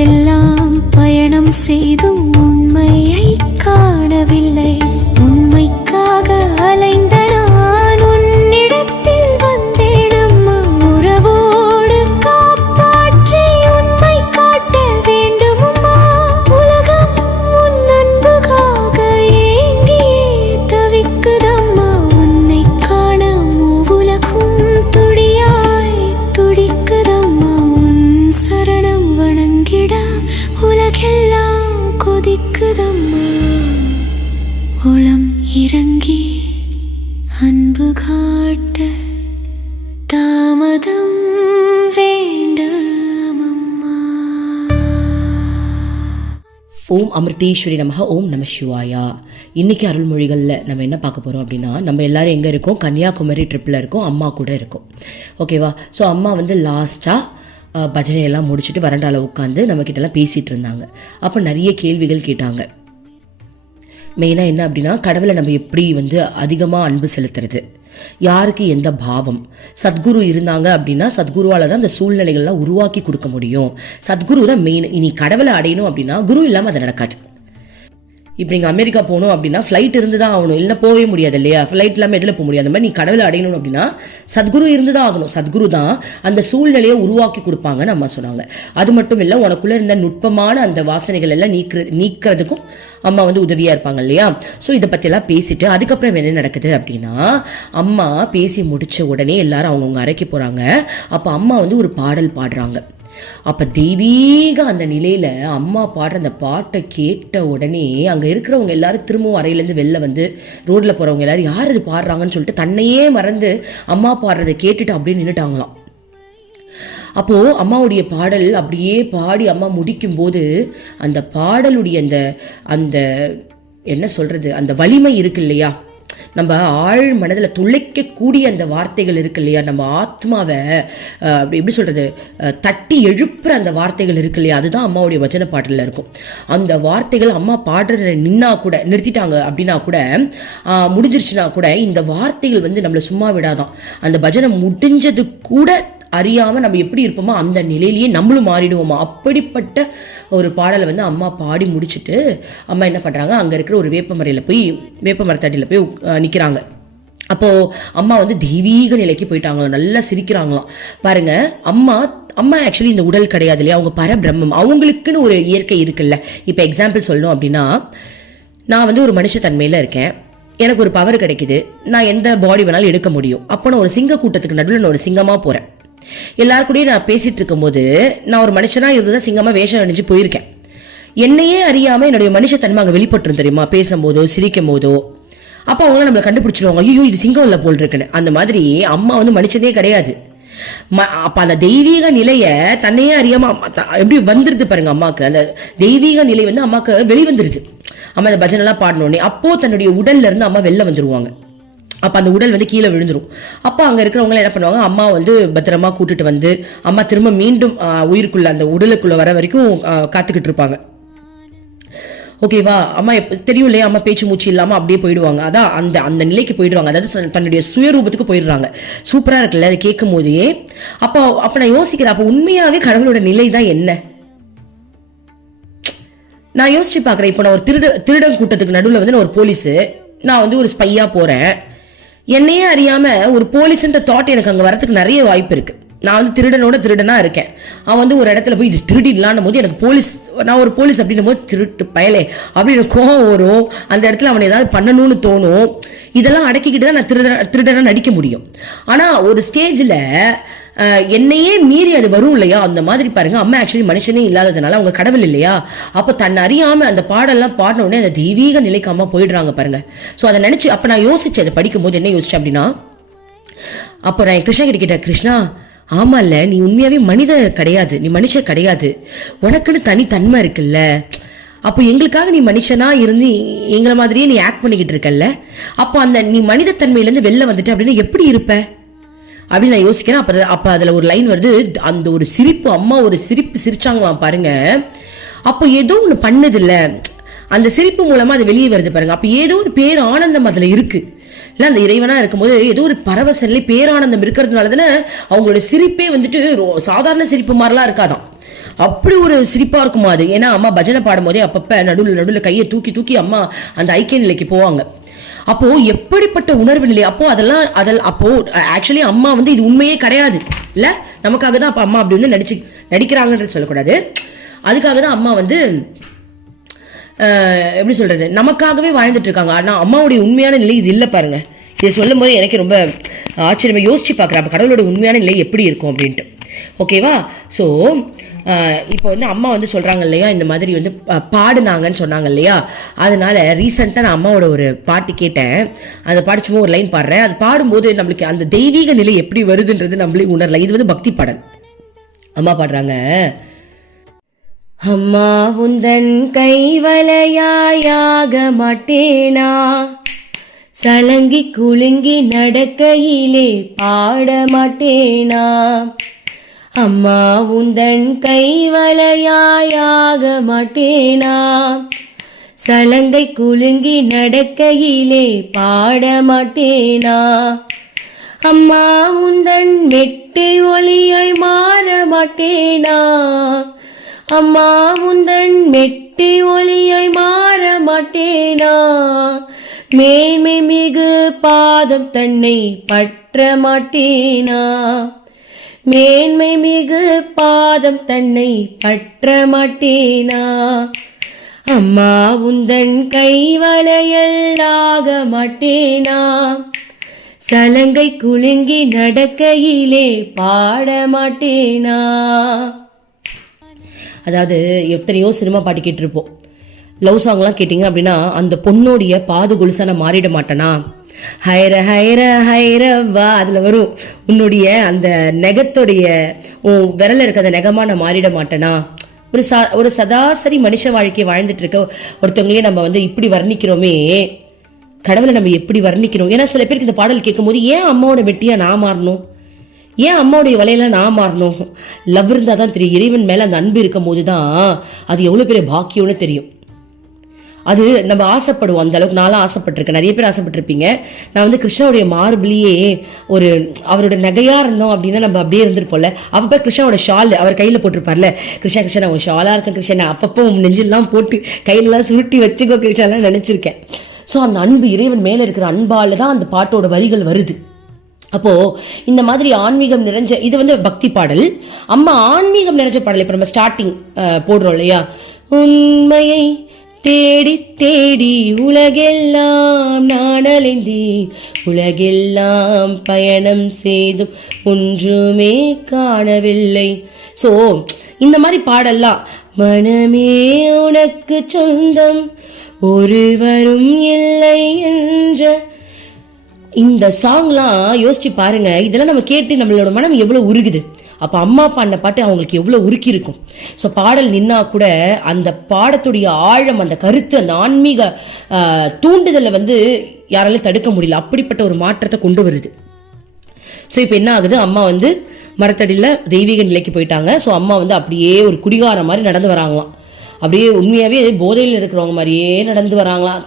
உலகெல்லாம் பயணம் செய்தும் உண்மையை காணவில்லை. உண்மைக்காக அலைந்த நான் உன்னிடத்தில் வந்தேன் அம்மா. உறவோடு காப்பாற்றி உண்மை காட்ட வேண்டும் அம்மா. உலகம் உன் அன்புக்காக ஏங்கியே தவிக்குதம்மா. உன்னை காண மூவுலகும் துடியாய் துடிக்குதம்மா. உன் சரணம் வணங்கிட உலகெல்லாம் கொதிக்குதம்மா. உளம் இறங்கி அன்பு காட்ட தாமதம் வேண்டாமம்மா. ஓம் அமிர்தேஸ்வரி நமக. ஓம் நம சிவாயா. இன்னைக்கு அருள்மொழிகளில் நம்ம என்ன பார்க்க போகிறோம் அப்படின்னா, நம்ம எல்லாரும் எங்கே இருக்கோம்? கன்னியாகுமரி ட்ரிப்பில் இருக்கோம், அம்மா கூட இருக்கோம். ஓகேவா? ஸோ அம்மா வந்து லாஸ்ட்டாக பஜனையெல்லாம் முடிச்சுட்டு வறண்டாவில் உட்காந்து நம்மக்கிட்டலாம் பேசிகிட்டு இருந்தாங்க. அப்போ நிறைய கேள்விகள் கேட்டாங்க. மெயினாக என்ன அப்படின்னா, கடவுளை நம்ம எப்படி வந்து அதிகமாக அன்பு செலுத்துறது, யாருக்கு எந்த பாவம். சத்குரு இருந்தாங்க அப்படின்னா சத்குருவால் தான் அந்த சூழ்நிலைகள்லாம் உருவாக்கி கொடுக்க முடியும். சத்குரு தான் மெயின். இனி கடவுளை அடையணும் அப்படின்னா குரு இல்லாமல் அது நடக்காது. இப்போ நீங்கள் அமெரிக்கா போகணும் அப்படின்னா ஃப்ளைட் இருந்து தான் ஆகணும், இல்லை போகவே முடியாது இல்லையா? ஃப்ளைட் இல்லாமல் எதில் போக முடியாது. அந்த மாதிரி நீ கடவுளை அடையணும் அப்படின்னா சத்குரு இருந்து தான் ஆகணும். சத்குரு தான் அந்த சூழ்நிலையை உருவாக்கி கொடுப்பாங்கன்னு அம்மா சொன்னாங்க. அது மட்டும் இல்லை, உனக்குள்ளே இருந்த நுட்பமான அந்த வாசனைகள் எல்லாம் நீக்கிறதுக்கும் அம்மா வந்து உதவியாக இருப்பாங்க இல்லையா? ஸோ இதை பற்றியெல்லாம் பேசிட்டு அதுக்கப்புறம் என்ன நடக்குது அப்படின்னா, அம்மா பேசி முடித்த உடனே எல்லாரும் அவங்கவுங்க அறைக்கு போகிறாங்க. அப்போ அம்மா வந்து ஒரு பாடல் பாடுறாங்க. அப்ப தெய்வீக அந்த நிலையில அம்மா பாடுற அந்த பாட்டை கேட்ட உடனே அங்க இருக்கிறவங்க எல்லாரும் திரும்பவும் அறையிலேருந்து வெளில வந்து ரோட்ல போறவங்க எல்லாரும் யார் இது பாடுறாங்கன்னு சொல்லிட்டு தன்னையே மறந்து அம்மா பாடுறதை கேட்டுட்டு அப்படியே நின்றுட்டாங்களாம். அப்போ அம்மாவுடைய பாடல் அப்படியே பாடி அம்மா முடிக்கும் போது அந்த பாடலுடைய அந்த அந்த என்ன சொல்றது, அந்த வலிமை இருக்கு இல்லையா, நம்ம ஆழ் மனதில் துளைக்கக்கூடிய அந்த வார்த்தைகள் இருக்கு இல்லையா, நம்ம ஆத்மாவை எப்படி சொல்றது, தட்டி எழுப்புற அந்த வார்த்தைகள் இருக்கு இல்லையா, அதுதான் அம்மாவுடைய வச்சன பாடலில் இருக்கும். அந்த வார்த்தைகள் அம்மா பாடுற நின்னா கூட, நிறுத்திட்டாங்க அப்படின்னா கூட, முடிஞ்சிருச்சுன்னா கூட, இந்த வார்த்தைகள் வந்து நம்மளை சும்மா விடாதான். அந்த பஜனை முடிஞ்சது கூட அறியாம நம்ம எப்படி இருப்போமோ அந்த நிலையிலேயே நம்மளும் மாறிடுவோமா. அப்படிப்பட்ட ஒரு பாடலை வந்து அம்மா பாடி முடிச்சுட்டு அம்மா என்ன பண்றாங்க, அங்க இருக்கிற ஒரு வேப்ப மரத்தடியில் போய் நிக்கிறாங்க. அப்போ அம்மா வந்து தெய்வீக நிலைக்கு போயிட்டாங்களாம், நல்லா சிரிக்கிறாங்களாம். பாருங்க, அம்மா ஆக்சுவலி இந்த உடல் கிடையாது இல்லையா, அவங்க பரபிரம்மம். அவங்களுக்குன்னு ஒரு இயற்கை இருக்குல்ல. இப்போ எக்ஸாம்பிள் சொல்லணும் அப்படின்னா, நான் வந்து ஒரு மனுஷ தன்மையில இருக்கேன், எனக்கு ஒரு பவர் கிடைக்குது, நான் எந்த பாடி வேணாலும் எடுக்க முடியும். அப்போ நான் ஒரு சிங்க கூட்டத்துக்கு நடுவில் நான் ஒரு சிங்கமா போறேன். எல்லாருக்கூடயும் நான் பேசிட்டு இருக்கும் போது நான் ஒரு மனுஷனா இருந்துதான் சிங்கமா வேஷம் அணிஞ்சு போயிருக்கேன். என்னையே அறியாம என்னுடைய மனுஷத்தன்மை அங்க வெளிப்பட்டுரும் தெரியுமா, பேசும்போதோ சிரிக்கும் போதோ. அப்போ அவங்க நம்மளை கண்டுபிடிச்சிருவாங்க, ஐயோ இது சிங்கம் இல்ல போல் இருக்குன்னு. அந்த மாதிரி அம்மா வந்து மனுஷனே கிடையாது. அப்ப அந்த தெய்வீக நிலைய தன்னையே அறியாம எப்படி வந்துருது பாருங்க அம்மாக்கு. அந்த தெய்வீக நிலை வந்து அம்மாக்கு வெளிவந்துருது. அம்மா அந்த பஜனை எல்லாம் பாடணுன்னே அப்போ தன்னுடைய உடல்ல இருந்து அம்மா வெளில வந்துருவாங்க. அப்போ அந்த உடல் வந்து கீழே விழுந்துரும். அப்போ அங்கே இருக்கிறவங்க என்ன பண்ணுவாங்க, அம்மா வந்து பத்திரமா கூட்டிட்டு வந்து அம்மா திரும்ப மீண்டும் உயிருக்குள்ள அந்த உடலுக்குள்ள வர வரைக்கும் காத்துக்கிட்டு இருப்பாங்க. ஓகேவா? அம்மா தெரியும் இல்லையா, அம்மா பேச்சு மூச்சு இல்லாமல் அப்படியே போயிடுவாங்க. அதான் அந்த அந்த நிலைக்கு போயிடுவாங்க. அதாவது தன்னுடைய சுயரூபத்துக்கு போயிடுறாங்க. சூப்பராக இருக்குல்ல அதை கேட்கும் போதே. அப்போ நான் யோசிக்கிறேன், அப்போ உண்மையாவே கடவுளோட நிலை தான் என்ன? நான் யோசிச்சு பார்க்குறேன். இப்போ நான் ஒரு திருடன் கூட்டத்துக்கு நடுவில் வந்து நான் ஒரு போலீஸு, நான் வந்து ஒரு ஸ்பையா போறேன். என்னையே அறியாம ஒரு போலீஸ்ன்ற தாட் எனக்கு அங்க வரதுக்கு நிறைய வாய்ப்பு இருக்கு. நான் வந்து திருடனா இருக்கேன், அவன் வந்து ஒரு இடத்துல போய் இது திருடிடலான்னும் போது எனக்கு நான் ஒரு போலீஸ் அப்படின்னும் போது திருட்டு பயலே அப்படின்னு கோவம் வரும். அந்த இடத்துல அவனை ஏதாவது பண்ணணும்னு தோணும். இதெல்லாம் அடக்கிக்கிட்டு தான் நான் திருடனா நடிக்க முடியும். ஆனா ஒரு ஸ்டேஜ்ல என்னையே மீறி அது வரும் இல்லையா, அந்த மாதிரி பாருங்க. அம்மா ஆக்சுவலி மனுஷனே இல்லாததுனால அவங்க கடவுள் இல்லையா, அப்போ தன்னை அறியாம அந்த பாடெல்லாம் பாடின உடனே அந்த தெய்வீக நிலைக்கு அம்மா போயிடுறாங்க பாருங்க. ஸோ அதை நினைச்சு அப்ப நான் யோசிச்சேன், அதை படிக்கும் போது என்ன யோசிச்சேன் அப்படின்னா, அப்போ நான் கிருஷ்ணா கிட்ட கிருஷ்ணா, ஆமா இல்ல, நீ உண்மையாவே மனித கிடையாது, நீ மனுஷன் கிடையாது, உனக்குன்னு தனி தன்மை இருக்குல்ல. அப்போ எங்களுக்காக நீ மனுஷனா இருந்து எங்களை மாதிரியே நீ ஆக்ட் பண்ணிக்கிட்டு இருக்கல்ல, அப்போ அந்த நீ மனித தன்மையிலேருந்து வெளில வந்துட்டு அப்படின்னா எப்படி இருப்ப அப்படின்னு நான் யோசிக்கிறேன். அப்ப அதுல ஒரு லைன் வருது, அந்த ஒரு சிரிப்பு, அம்மா ஒரு சிரிப்பு சிரிச்சாங்களாம் பாருங்க. அப்போ ஏதோ ஒண்ணு பண்ணுது இல்ல, அந்த சிரிப்பு மூலமா அது வெளியே வருது பாருங்க. அப்ப ஏதோ ஒரு பேர் ஆனந்தம் அதுல இருக்கு இல்ல, அந்த இறைவனா இருக்கும்போது ஏதோ ஒரு பரவசநிலை பேரானந்தம் இருக்கிறதுனால தானே அவங்களோட சிரிப்பே வந்துட்டு சாதாரண சிரிப்பு மாதிரிலாம் இருக்காதான். அப்படி ஒரு சிரிப்பா இருக்குமா அது. ஏன்னா அம்மா பஜனை பாடும் போதே அப்பப்ப நடுவில் கையை தூக்கி தூக்கி அம்மா அந்த ஐக்கிய நிலைக்கு போவாங்க. அப்போ எப்படிப்பட்ட உணர்வு நிலை. அப்போ அப்போ ஆக்சுவலி அம்மா வந்து இது உண்மையே கிடையாது இல்ல, நமக்காக தான் அப்ப அம்மா அப்படி வந்து நடிக்கிறாங்கன்றது சொல்லக்கூடாது. அதுக்காக தான் அம்மா வந்து எப்படி சொல்றது, நமக்காகவே வாழ்ந்துட்டு இருக்காங்க. ஆனா அம்மாவுடைய உண்மையான நிலை இது இல்லை பாருங்க. இதை சொல்லும் போது எனக்கு ரொம்ப ஆச்சரியமா யோசிச்சு பார்க்குறேன், அப்போ கடவுளோட உண்மையான நிலை எப்படி இருக்கும் அப்படின்ட்டு. ஓகேவா? ஸோ இப்போ வந்து அம்மா வந்து சொல்றாங்க இல்லையா, இந்த மாதிரி வந்து பாடுனாங்கன்னு சொன்னாங்க இல்லையா. அதனால ரீசெண்டாக நான் அம்மாவோட ஒரு பாட்டு கேட்டேன். அந்த பாட்டு சும்மா ஒரு லைன் பாடுறேன். அது பாடும்போது நம்மளுக்கு அந்த தெய்வீக நிலை எப்படி வருதுன்றது நம்மளே உணரலாம். இது வந்து பக்தி பாடல். அம்மா பாடுறாங்க, அம்மா உந்தன் கைவலையாக மாட்டேனா, சலங்கி குலுங்கி நடக்கையிலே பாட மாட்டேனா, அம்மா உந்தன் கைவலையாக மாட்டேனா, சலங்கை குலுங்கி நடக்கையிலே பாட மாட்டேனா, அம்மா உந்தன் மெட்டை ஒளியாய் மாற மாட்டேனா, அம்மா உந்தன் மெட்டை ஒளியாய் மாற மாட்டேனா, மேன்மை மிகு பாதம் தன்னை பற்ற மாட்டேனா, மேன்மை மிகு பாதம் தன்னை பற்ற மாட்டேனா, அம்மா உந்தன் கைவளையல்லாக மாட்டேனா, சலங்கை குலுங்கி நடக்கையிலே பாட மாட்டேனா. அதாவது எத்தனையோ சினிமா பாட்டு கேட்டிருப்போம். லவ் சாங்லாம் கேட்டிங்க அப்படின்னா அந்த பொண்ணோடைய பாது கொலுசா நான் மாறிட மாட்டேனா, ஹைர ஹைர ஹைர வா, அதில் வரும் உன்னுடைய அந்த நெகத்துடைய விரல இருக்க அந்த நெகமா நான் மாறிட மாட்டேனா. ஒரு சராசரி மனுஷ வாழ்க்கையை வாழ்ந்துட்டு இருக்க ஒருத்தவங்களையே நம்ம வந்து இப்படி வர்ணிக்கிறோமே, கடவுளை நம்ம எப்படி வர்ணிக்கிறோம். ஏன்னா சில பேருக்கு இந்த பாடல் கேட்கும் போது ஏன் அம்மாவோட வெட்டியா நான் மாறணும், ஏன் அம்மாவுடைய வலையெல்லாம் நான் மாறணும். லவ் இருந்தா தான் தெரியும், இறைவன் மேல அந்த அன்பு இருக்கும் போதுதான் அது எவ்வளவு பெரிய பாக்கியம்னு தெரியும். அது நம்ம ஆசைப்படுவோம், அந்த அளவுக்கு நானும் ஆசைப்பட்டிருக்கேன், நிறைய பேர் ஆசைப்பட்டிருப்பீங்க. நான் வந்து கிருஷ்ணாவுடைய மார்பிலேயே ஒரு அவரோட நகையா இருந்தோம் அப்படின்னா நம்ம அப்படியே இருந்திருப்போம்ல. அப்பப்ப கிருஷ்ணாவோட ஷால் அவர் கையில போட்டிருப்பார்ல, கிருஷ்ணா கிருஷ்ணா அவன் ஷாலா இருக்கேன் கிருஷ்ணா, அப்பப்போ நெஞ்செல்லாம் போட்டு கையிலலாம் சுருட்டி வச்சுக்கோ கிருஷ்ணாலாம் நினைச்சிருக்கேன். ஸோ அந்த அன்பு, இறைவன் மேல இருக்கிற அன்பால தான் அந்த பாட்டோட வரிகள் வருது. அப்போ இந்த மாதிரி ஆன்மீகம் நிறைஞ்ச இது வந்து பக்தி பாடல். அம்மா ஆன்மீகம் நிறைஞ்ச பாடல். இப்ப நம்ம ஸ்டார்டிங் போடுறோம் இல்லையா, உண்மையை தேடி தேடி உலகெல்லாம் நான் அலைந்தேன், உலகெல்லாம் பயணம் செய்தும் ஒன்றுமே காணவில்லை. ஸோ இந்த மாதிரி பாடல்லாம், மனமே உனக்கு சொந்தம் ஒருவரும் இல்லை என்ற இந்த சாங்லாம் யோசிச்சு பாருங்க. இதெல்லாம் நம்ம கேட்டு நம்மளோட மனம் எவ்வளவு உருகுது. அப்ப அம்மா பாடின பாட்டு அவங்களுக்கு எவ்வளவு உருக்கி இருக்கும். ஸோ பாடல் நின்னா கூட அந்த பாடத்துடைய ஆழம், அந்த கருத்து, அந்த ஆன்மீக தூண்டுதலை வந்து யாராலும் தடுக்க முடியல. அப்படிப்பட்ட ஒரு மாற்றத்தை கொண்டு வருது. ஸோ இப்போ என்ன ஆகுது, அம்மா வந்து மரத்தடியில் தெய்வீக நிலைக்கு போயிட்டாங்க. ஸோ அம்மா வந்து அப்படியே ஒரு குடிகார மாதிரி நடந்து வராங்களாம். அப்படியே உண்மையாவே போதையில் இருக்கிறவங்க மாதிரியே நடந்து வராங்களாம்.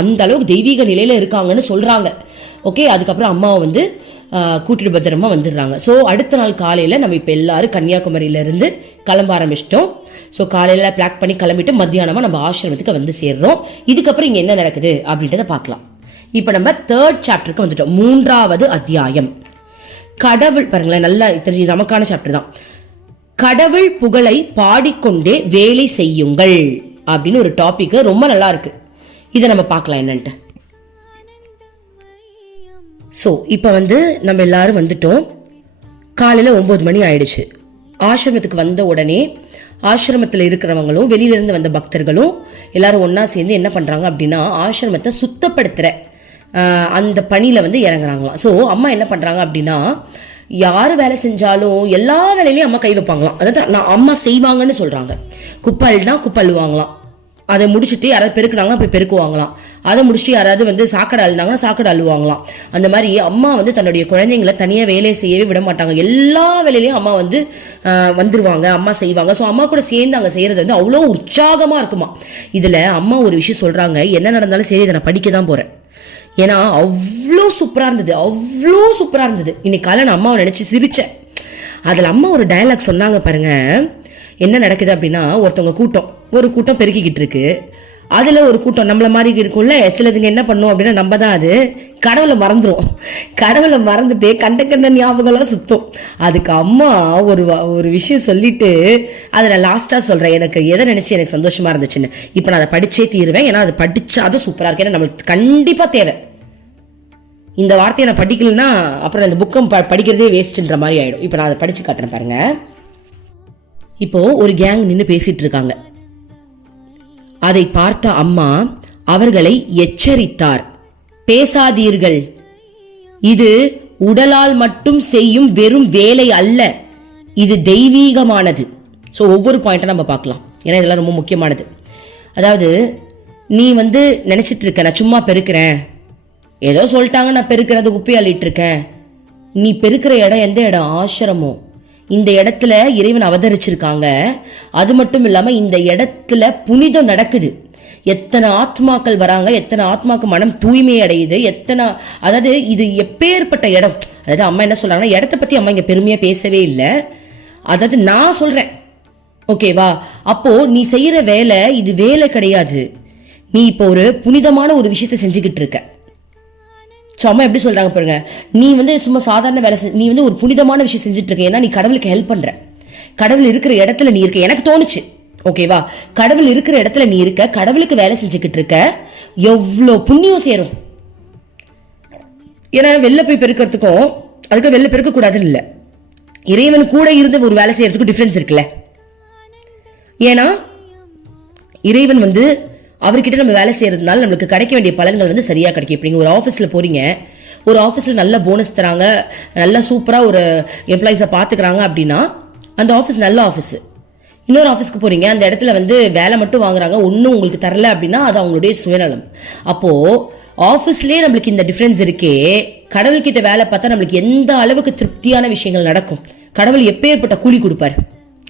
அந்த அளவுக்கு தெய்வீக நிலையில இருக்காங்கன்னு சொல்றாங்க. ஓகே, அதுக்கப்புறம் அம்மாவை வந்து கூட்டிட்டு பத்திரமா வந்துடுறாங்க. ஸோ அடுத்த நாள் காலையில் நம்ம இப்போ எல்லாரும் கன்னியாகுமரியிலேருந்து கிளம்ப ஆரம்பிச்சிட்டோம். ஸோ காலையில் பிளாக் பண்ணி கிளம்பிட்டு மத்தியானமாக நம்ம ஆசிரமத்துக்கு வந்து சேர்றோம். இதுக்கப்புறம் இங்கே என்ன நடக்குது அப்படின்றத பார்க்கலாம். இப்போ நம்ம 3rd சாப்டருக்கு வந்துட்டோம். 3வது அத்தியாயம். கடவுள் பாருங்களேன், நல்லா தெரிஞ்சு நமக்கான சாப்டர் தான். கடவுள் புகழை பாடிக்கொண்டே வேலை செய்யுங்கள் அப்படின்னு ஒரு டாபிக் ரொம்ப நல்லா இருக்கு. இதை நம்ம பார்க்கலாம் என்னன்ட்டு. ஸோ இப்போ வந்து நம்ம எல்லாரும் வந்துட்டோம். காலையில் 9 மணி ஆயிடுச்சு. ஆசிரமத்துக்கு வந்த உடனே ஆசிரமத்தில் இருக்கிறவங்களும் வெளியிலேருந்து வந்த பக்தர்களும் எல்லாரும் ஒன்றா சேர்ந்து என்ன பண்ணுறாங்க அப்படின்னா ஆசிரமத்தை சுத்தப்படுத்துகிற அந்த பணியில் வந்து இறங்குறாங்களாம். ஸோ அம்மா என்ன பண்ணுறாங்க அப்படின்னா, யார் வேலை செஞ்சாலும் எல்லா வேலையிலையும் அம்மா கை வைப்பாங்களாம். அதாவது நான் அம்மா செய்வாங்கன்னு சொல்கிறாங்க. குப்பல்னா குப்பல்லுவாங்களாம், அதை முடிச்சுட்டு யாராவது பெருக்குனாங்கன்னா போய் பெருக்குவாங்களாம், அதை முடிச்சுட்டு யாராவது வந்து சாக்கடை அழுனாங்கன்னா சாக்கடை அழுவாங்களாம். அந்த மாதிரி அம்மா வந்து தன்னுடைய குழந்தைங்களை தனியாக வேலையை செய்யவே விட மாட்டாங்க. எல்லா வேலையிலையும் அம்மா வந்து வந்துருவாங்க, அம்மா செய்வாங்க. ஸோ அம்மா கூட சேர்ந்து அங்கே செய்யறது வந்து அவ்வளோ உற்சாகமாக இருக்குமா. இதில் அம்மா ஒரு விஷயம் சொல்கிறாங்க, என்ன நடந்தாலும் சரி இதை நான் படிக்க தான் போகிறேன். ஏன்னா அவ்வளோ சூப்பராக இருந்தது, அவ்வளோ சூப்பராக இருந்தது. இன்னைக்கு காலை நான் அம்மாவை நினச்சி சிரித்தேன். அதில் அம்மா ஒரு டயலாக் சொன்னாங்க பாருங்க, என்ன நடக்குது அப்படின்னா, ஒரு கூட்டம் பெருக்கிக்கிட்டு இருக்கு. அதுல ஒரு கூட்டம் நம்மள மாதிரி இருக்கும்ல, சிலதுங்க என்ன பண்ணும் அப்படின்னா, நம்ம தான் அது கடவுளை மறந்துட்டு கண்ட ஞாபகம் சுத்தும். அதுக்கு அம்மா ஒரு விஷயம் சொல்லிட்டு அதை நான் லாஸ்டா சொல்றேன். எனக்கு எதை நினைச்சு எனக்கு சந்தோஷமா இருந்துச்சுன்னு. இப்ப நான் அதை படிச்சே தீருவேன். ஏன்னா அதை படிச்சாதான் சூப்பரா இருக்கு. ஏன்னா நம்மளுக்கு கண்டிப்பா தேவை. இந்த வார்த்தையை நான் படிக்கலன்னா அப்புறம் அந்த புக்கம் படிக்கிறதே வேஸ்ட்ன்ற மாதிரி ஆயிடும். இப்ப நான் அதை படிச்சு காட்டுறேன் பாருங்க. இப்போ ஒரு கேங் நின்று பேசிட்டு இருக்காங்க. அதை பார்த்த அம்மா அவர்களை எச்சரித்தார். பேசாதீர்கள், இது உடலால் மட்டும் செய்யும் வெறும் வேலை அல்ல, இது தெய்வீகமானது. ஸோ ஒவ்வொரு பாயிண்ட்டை நம்ம பார்க்கலாம், ஏன்னா இதெல்லாம் ரொம்ப முக்கியமானது. அதாவது நீ நினைச்சிட்டு இருக்க நான் சும்மா பெருக்கிறேன், ஏதோ சொல்லிட்டாங்க நான் பெருக்கிறது குப்பை அள்ளிட்டு இருக்கேன். நீ பெருக்கிற இடம் எந்த இடம்? ஆசிரமம். இந்த இடத்துல இறைவன் அவதரிச்சிருக்காங்க. அது மட்டும் இல்லாம இந்த இடத்துல புனிதம் நடக்குது. எத்தனை ஆத்மாக்கள் வராங்க, எத்தனை ஆத்மாக்கு மனம் தூய்மை அடையுது, அதாவது இது எப்பேற்பட்ட இடம். அதாவது அம்மா என்ன சொல்றாங்கன்னா, இடத்தை பத்தி அம்மா இங்க பெருமையா பேசவே இல்லை. அதாவது நான் சொல்றேன், ஓகேவா? அப்போ நீ செய்யற வேலை இது வேலை கிடையாது. நீ இப்போ ஒரு புனிதமான ஒரு விஷயத்தை செஞ்சுக்கிட்டு இருக்க. அம்மா எப்படி சொல்றாங்க பாருங்க, நீ சும்மா சாதாரண வேலை, நீ ஒரு புனிதமான விஷயம் செஞ்சுட்டு இருக்க. ஏன்னா நீ கடவுளுக்கு ஹெல்ப் பண்ற. கடவுள் இருக்கிற இடத்துல நீ இருக்க. எனக்கு தோணுச்சு, ஓகேவா? கடவுள் இருக்கிற இடத்துல நீ இருக்க, கடவுளுக்கு வேலை செஞ்சுக்கிட்டு இருக்க, எவ்வளவு புண்ணியம் சேரும். ஏன்னா வெளில போய் பெருக்கிறதுக்கும் அதுக்கு வெளில பெருக்க கூடாதுன்னு இல்லை. இறைவன் கூட இருந்து ஒரு வேலை செய்யறதுக்கும் டிஃபரன்ஸ் இருக்குல்ல. ஏன்னா இறைவன் அவர்கிட்ட நம்ம வேலை செய்யறதுனால நம்மளுக்கு கிடைக்க வேண்டிய பலன்கள் சரியா கிடைக்கும். இப்போ நீங்க ஒரு ஆஃபீஸ்ல போறீங்க, ஒரு ஆஃபீஸ்ல நல்ல போனஸ் தராங்க, நல்லா சூப்பரா ஒரு எம்ப்ளாயிஸை பாத்துக்கிறாங்க அப்படின்னா அந்த ஆஃபீஸ் நல்ல ஆஃபீஸ். இன்னொரு ஆஃபீஸ்க்கு போறீங்க, அந்த இடத்துல வேலை மட்டும் வாங்குறாங்க, ஒன்றும் உங்களுக்கு தரல அப்படின்னா அது அவங்களுடைய சுயநலம். அப்போ ஆஃபீஸ்லயே நம்மளுக்கு இந்த டிஃபரன்ஸ் இருக்கே. கடவுள்கிட்ட வேலை பார்த்தா நம்மளுக்கு எந்த அளவுக்கு திருப்தியான விஷயங்கள் நடக்கும். கடவுள் எப்பேற்பட்ட கூலி கொடுப்பாரு,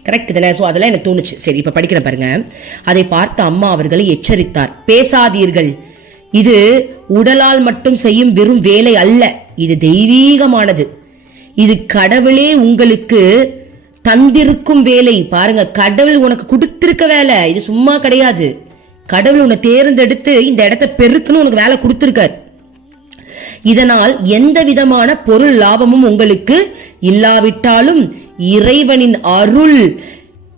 கரெக்ட் தானே? ஸோ அதெல்லாம் எனக்கு தோணுச்சு. சரி, இப்ப படிக்கிறேன் பாருங்க. அதை பார்த்த அம்மா அவர்களை எச்சரித்தார். பேசாதீர்கள், இது உடலால் மட்டும் செய்யும் வெறும் வேலை அல்ல, இது தெய்வீகமானது, இது கடவுளே உங்களுக்கு தந்திருக்கும் வேலை. பாருங்க, கடவுள் உனக்கு கொடுத்திருக்க வேலை, இது சும்மா கிடையாது. கடவுள் உன்னை தேர்ந்தெடுத்து இந்த இடத்தை பெருக்குன்னு உனக்கு வேலை கொடுத்திருக்காரு. இதனால் எந்த விதமான பொருள் லாபமும் உங்களுக்கு இல்லாவிட்டாலும் இறைவனின் அருள்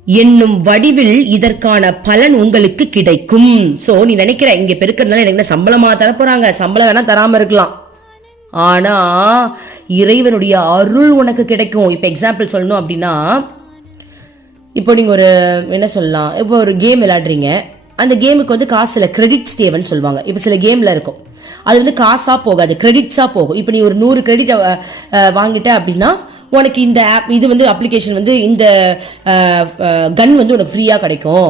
என்னும் வடிவில் இதற்கான பலன் உங்களுக்கு கிடைக்கும். சோ நீ நினைக்கிற இங்க பெருக்கிறதுனால எனக்கு சம்பளமா தரப்போறாங்க, சம்பளம் வேணா தராம இருக்கலாம், ஆனா இறைவனுடைய அருள் உனக்கு கிடைக்கும். இப்ப எக்ஸாம்பிள் சொல்லணும் அப்படின்னா, இப்போ நீங்க ஒரு என்ன சொல்லலாம், இப்போ ஒரு கேம் விளையாடுறீங்க, அந்த கேமுக்கு காசு இல்ல, கிரெடிட்ஸ் தேவைன்னு சொல்லுவாங்க. இப்ப சில கேம்ல இருக்கும், அது காசா போகாது, கிரெடிட்ஸா போகும். இப்ப நீ ஒரு 100 கிரெடிட் வாங்கிட்ட அப்படின்னா உனக்கு இந்த ஆப் இது அப்ளிகேஷன் இந்த கன் உனக்கு ஃப்ரீயா கிடைக்கும்.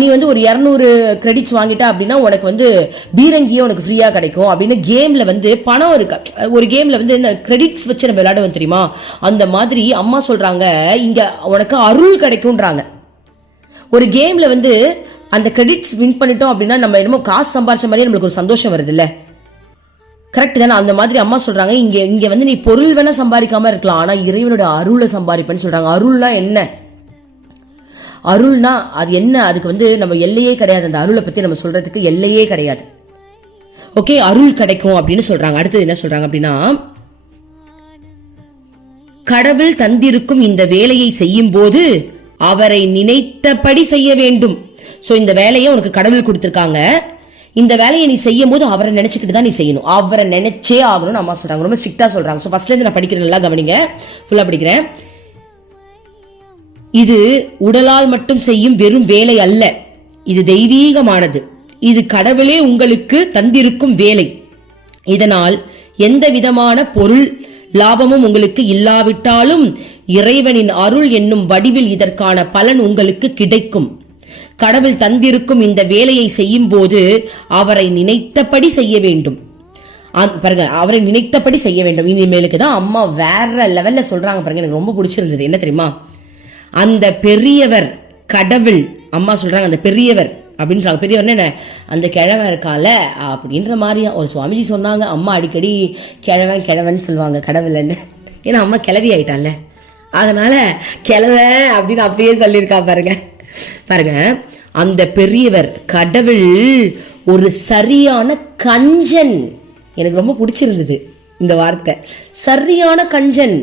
நீ ஒரு 200 கிரெடிட்ஸ் வாங்கிட்ட அப்படின்னா உனக்கு பீரங்கியே உனக்கு ஃப்ரீயா கிடைக்கும் அப்படின்னு கேம்ல பணம் இருக்கு. ஒரு கேம்ல இந்த கிரெடிட்ஸ் வச்சு நம்ம விளையாடுவோம் தெரியுமா, அந்த மாதிரி அம்மா சொல்றாங்க இங்க உனக்கு அருள் கிடைக்கும்ன்றாங்க. ஒரு கேம்ல அந்த கிரெடிட்ஸ் வின் பண்ணிட்டோம் அப்படின்னா நம்ம என்னமோ காசு சம்பாரிச்ச மாதிரியே நம்மளுக்கு ஒரு சந்தோஷம் வருது இல்ல, கரெக்ட் தானே? அந்த மாதிரி அம்மா சொல்றாங்க இங்க நீ பொருள் வேணா சம்பாதிக்காம இருக்கலாம், ஆனா இறைவனோட அருளை சம்பாதிப்பேன்னு சொல்றாங்க. அருள்னா என்ன? அருள்னா அது என்ன? அதுக்கு நம்ம எல்லையே கிடையாது. அந்த அருளை பத்தி நம்ம சொல்றதுக்கு எல்லையே கிடையாது. ஓகே, அருள் கிடைக்கும் அப்படின்னு சொல்றாங்க. அடுத்தது என்ன சொல்றாங்க அப்படின்னா, கடவுள் தந்திருக்கும் இந்த வேலையை செய்யும் போது அவரை நினைத்தபடி செய்ய வேண்டும். சோ இந்த வேலையை உனக்கு கடவுள் கொடுத்திருக்காங்க, இந்த வேலையை நீ செய்யும் போது அவரை நினைச்சுக்கிட்டு தான் நீ செய்யணும், அவரை நினைச்சே ஆகணும்னு அம்மா சொல்றாங்க. ரொம்ப ஸ்ட்ரிக்டா சொல்றாங்க. ஸோ ஃபர்ஸ்ட்ல இருந்து நான் படிக்கிறேன், நல்லா கவனிங்க, ஃபுல்லா படிக்கிறேன். இது உடலால் மட்டும் செய்யும் வெறும் வேலை அல்ல, இது தெய்வீகமானது, இது கடவுளே உங்களுக்கு தந்திருக்கும் வேலை. இதனால் எந்த விதமான பொருள் லாபமும் உங்களுக்கு இல்லாவிட்டாலும் இறைவனின் அருள் என்னும் வடிவில் இதற்கான பலன் உங்களுக்கு கிடைக்கும். கடவுள் தந்திருக்கும் இந்த வேலையை செய்யும் போது அவரை நினைத்தபடி செய்ய வேண்டும். பாருங்க, அவரை நினைத்தபடி செய்ய வேண்டும். இனிமேலுக்கு தான் அம்மா வேற லெவல்ல சொல்றாங்க பாருங்க. எனக்கு ரொம்ப பிடிச்சிருந்தது. என்ன தெரியுமா, அந்த பெரியவர் கடவுள், அம்மா சொல்றாங்க அந்த பெரியவர் அப்படின்னு சொல்றாங்க. பெரியவர் என்ன, அந்த கிழவன் இருக்கால அப்படின்ற மாதிரி ஒரு சுவாமிஜி சொன்னாங்க. அம்மா அடிக்கடி கிழவன் கிழவன் சொல்லுவாங்க கடவுள்னு, ஏன்னா அம்மா கிளவி ஆயிட்டான்ல, அதனால கிழவை அப்படின்னு அப்பயே சொல்லியிருக்கா பாருங்க. பாருங்க, அந்த பெரியவர் கடவுள் ஒரு சரியான கஞ்சன். எனக்கு ரொம்ப பிடிச்சிருந்தது இந்த வார்த்தை, சரியான கஞ்சன்.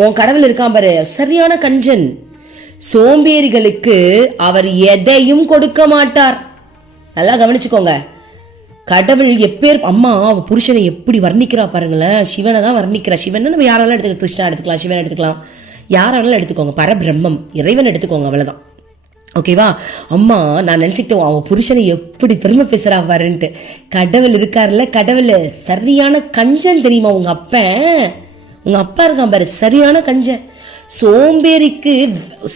உன் கடவுள் இருக்கான் பாரு, சரியான கஞ்சன். சோம்பேறிகளுக்கு அவர் எதையும் கொடுக்க மாட்டார். நல்லா கவனிச்சுக்கோங்க. கடவுள் அம்மா அவ புருஷனை எப்படி வர்ணிக்கிறா பாருங்களேன். சிவனை தான் வர்ணிக்கிறா. சிவன் நம்ம யாராலும் எடுத்துக்கலாம், கிருஷ்ணா எடுத்துக்கலாம், சிவன் எடுத்துக்கலாம், யாராலும் எடுத்துக்கோங்க, பரபிரம்மம் இறைவன் எடுத்துக்கோங்க, அவ்வளவுதான். ஓகேவா? அம்மா நான் நினைச்சுக்கிட்டோம் அவன் புருஷனை எப்படி பெருமை பேசுறா பாருன்ட்டு. கடவுள் இருக்காருல்ல, கடவுள் சரியான கஞ்சன் தெரியுமா? உங்க அப்பா இருக்கான் பாரு, சரியான கஞ்சன்.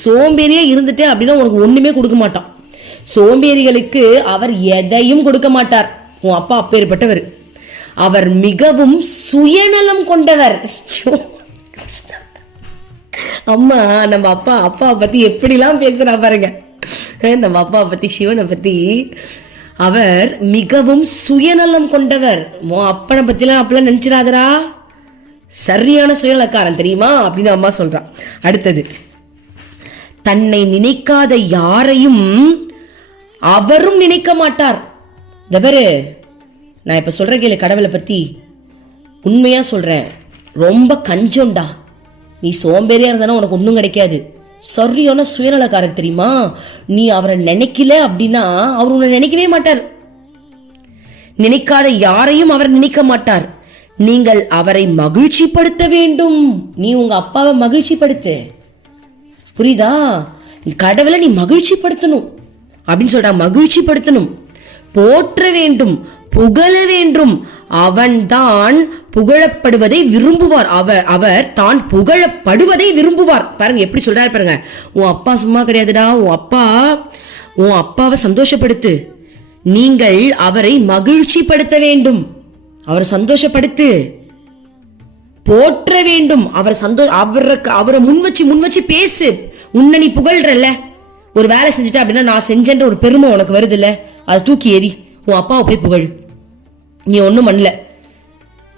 சோம்பேறியே இருந்துட்டு அப்படின்னா உனக்கு ஒண்ணுமே கொடுக்க மாட்டான். சோம்பேறிகளுக்கு அவர் எதையும் கொடுக்க மாட்டார். உன் அப்பா அப்பேற்பட்டவர். அவர் மிகவும் சுயநலம் கொண்டவர். அம்மா நம்ம அப்பா பத்தி எப்படிலாம் பேசுறா பாருங்க. நம்ம அப்பா பத்தி, சிவனை பத்தி, அவர் மிகவும் சுயநலம் கொண்டவர். உன் அப்பனை பத்திலாம் அப்படிலாம் நினைச்சிடாதரா, சரியான சுயநலக்காரன் தெரியுமா அப்படின்னு அம்மா சொல்றான். அடுத்தது, தன்னை நினைக்காத யாரையும் அவரும் நினைக்க மாட்டார். தபரு, நான் இப்ப சொல்ற கேளு, கடவுளை பத்தி உண்மையா சொல்றேன், ரொம்ப கஞ்சம்டா. நீ சோம்பேறியா இருந்தானா உனக்கு ஒன்றும் கிடைக்காது. சரியான சுயநலக்காரர் தெரியுமா? நீ அவரை நினைக்கல அப்படின்னா அவர் உன்னை நினைக்கவே மாட்டார். நினைக்காத யாரையும் அவர் நினைக்க மாட்டார். நீங்கள் அவரை மகிழ்ச்சிப்படுத்த வேண்டும். நீ உங்க அப்பாவை மகிழ்ச்சிப்படுத்து. புரியுதா? கடவுளை நீ மகிழ்ச்சிப்படுத்தணும் அப்படின்னு சொல்ற. மகிழ்ச்சிப்படுத்தணும், போற்ற வேண்டும், புகழ வேண்டும். அவன் தான் புகழப்படுவதை விரும்புவார். அவர் தான் புகழப்படுவதை விரும்புவார். பாருங்க எப்படி சொல்றாரு பாருங்க. உன் அப்பா சும்மா கிடையாதுடா. உன் அப்பாவை சந்தோஷப்படுத்து. நீங்கள் அவரை மகிழ்ச்சிப்படுத்த வேண்டும், அவரை சந்தோஷப்படுத்து, போற்ற வேண்டும். அவரை முன் வச்சு பேசு. உன்னை நீ புகழ்றல்ல, ஒரு வேலை செஞ்சுட்ட அப்படின்னா நான் செஞ்சேன்ற ஒரு பெருமை உனக்கு வருது இல்ல, அதை தூக்கி எறி. உன் அப்பாவை போய் புகழ். நீ ஒன்றும் பண்ணல,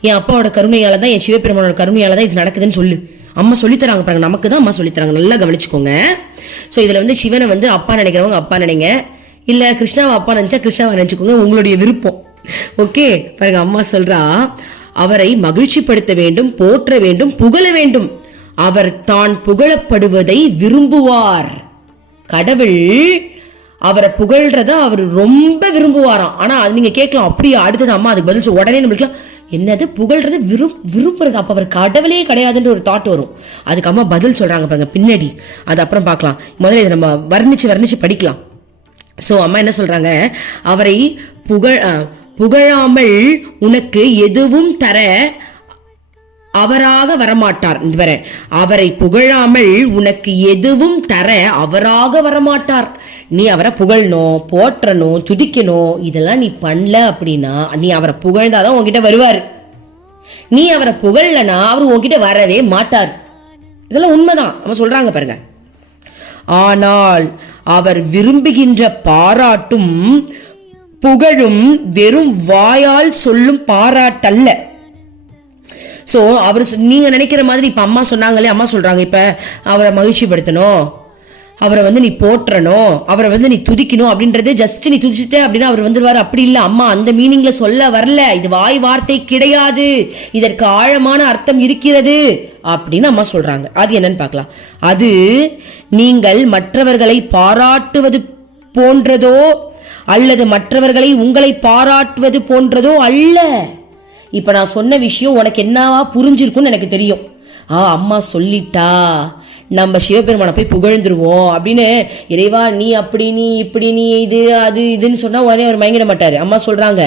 என் அப்பாவோட கருணையால தான், என் சிவபெருமானோட கருணையால தான் இது நடக்குதுன்னு சொல்லு. அம்மா சொல்லித்தராங்க பாருங்க, நமக்கு தான் அம்மா சொல்லித்தராங்க. நல்லா கவனிச்சுக்கோங்க. ஸோ இதுல வந்து சிவனை வந்து அப்பா நினைக்கிறவங்க அப்பா நினைங்க, இல்ல கிருஷ்ணாவை அப்பா நினைச்சா கிருஷ்ணாவை நினைச்சுக்கோங்க, உங்களுடைய விருப்பம். ஓகே, பாருங்க அம்மா சொல்றா, அவரை மகிழ்ச்சிப்படுத்த வேண்டும், போற்ற வேண்டும், புகழ வேண்டும். அவர் தான் புகழப்படுவதை விரும்புவார். கடவுள் அவரை புகழ்றத அவர் ரொம்ப விரும்புவாராம். ஆனா அது நீங்க கேட்கலாம், அப்படியே அடுத்தது அம்மா அதுக்கு பதில் உடனே நம்மளுக்கு என்னது புகழ்றது விரும்புறது, அப்ப அவர் கடவுளே கிடையாதுன்ற ஒரு தாட் வரும். அதுக்கு அம்மா பதில் சொல்றாங்க பாருங்க பின்னாடி, அது அப்புறம் பார்க்கலாம். முதல்ல இதை நம்ம வர்ணிச்சு படிக்கலாம். சோ அம்மா என்ன சொல்றாங்க, அவரை புகழாமல் உனக்கு எதுவும் தர அவராக வரமாட்டார். அவரை புகழாமல் உனக்கு எதுவும் தர அவராக வரமாட்டார். நீ அவரை புகழணும், போற்றணும், துதிக்கணும், இதெல்லாம் நீ பண்ணல அப்படின்னா, நீ அவரை புகழ்ந்தாதான் உன்கிட்ட வருவார். நீ அவரை புகழலனா அவர் உன்கிட்ட வரவே மாட்டார். இதெல்லாம் உண்மைதான், அவன் சொல்றாங்க பாருங்க. ஆனால் அவர் விரும்புகின்ற பாராட்டும் புகழும் வெறும் வாயால் சொல்லும் பாராட்டல்ல. சோ அவர் நீங்க நினைக்கிற மாதிரி இப்ப அம்மா சொன்னாங்களே, அம்மா சொல்றாங்க இப்ப அவரை மகிழ்ச்சிப்படுத்தணும், அவரை வந்து நீ போற்றணும், அவரை வந்து நீ துதிக்கணும் அப்படின்றது ஜஸ்ட் நீ துதிச்சுட்ட அப்படின்னா அவர் வந்துருவாரு, அப்படி இல்ல. அம்மா அந்த மீனிங்ல சொல்ல வரல, இது வாய் வார்த்தை கிடையாது, இதற்கு ஆழமான அர்த்தம் இருக்கிறது அப்படின்னு அம்மா சொல்றாங்க. அது என்னன்னு பார்க்கலாம். அது நீங்கள் மற்றவர்களை பாராட்டுவது போன்றதோ அல்லது மற்றவர்களை உங்களை பாராட்டுவது போன்றதோ அல்ல. இப்ப நான் சொன்ன விஷயம் உனக்கு என்னவா புரிஞ்சிருக்கும்னு எனக்கு தெரியும். அம்மா சொல்லிட்டா நம்ம சிவபெருமானை போய் புகழ்ந்துருவோம் அப்படின்னு, இறைவா நீ அப்படி நீ இப்படி நீ இது அது இதுன்னு சொன்னா உடனே அவர் மயங்கிட மாட்டாரு. அம்மா சொல்றாங்க,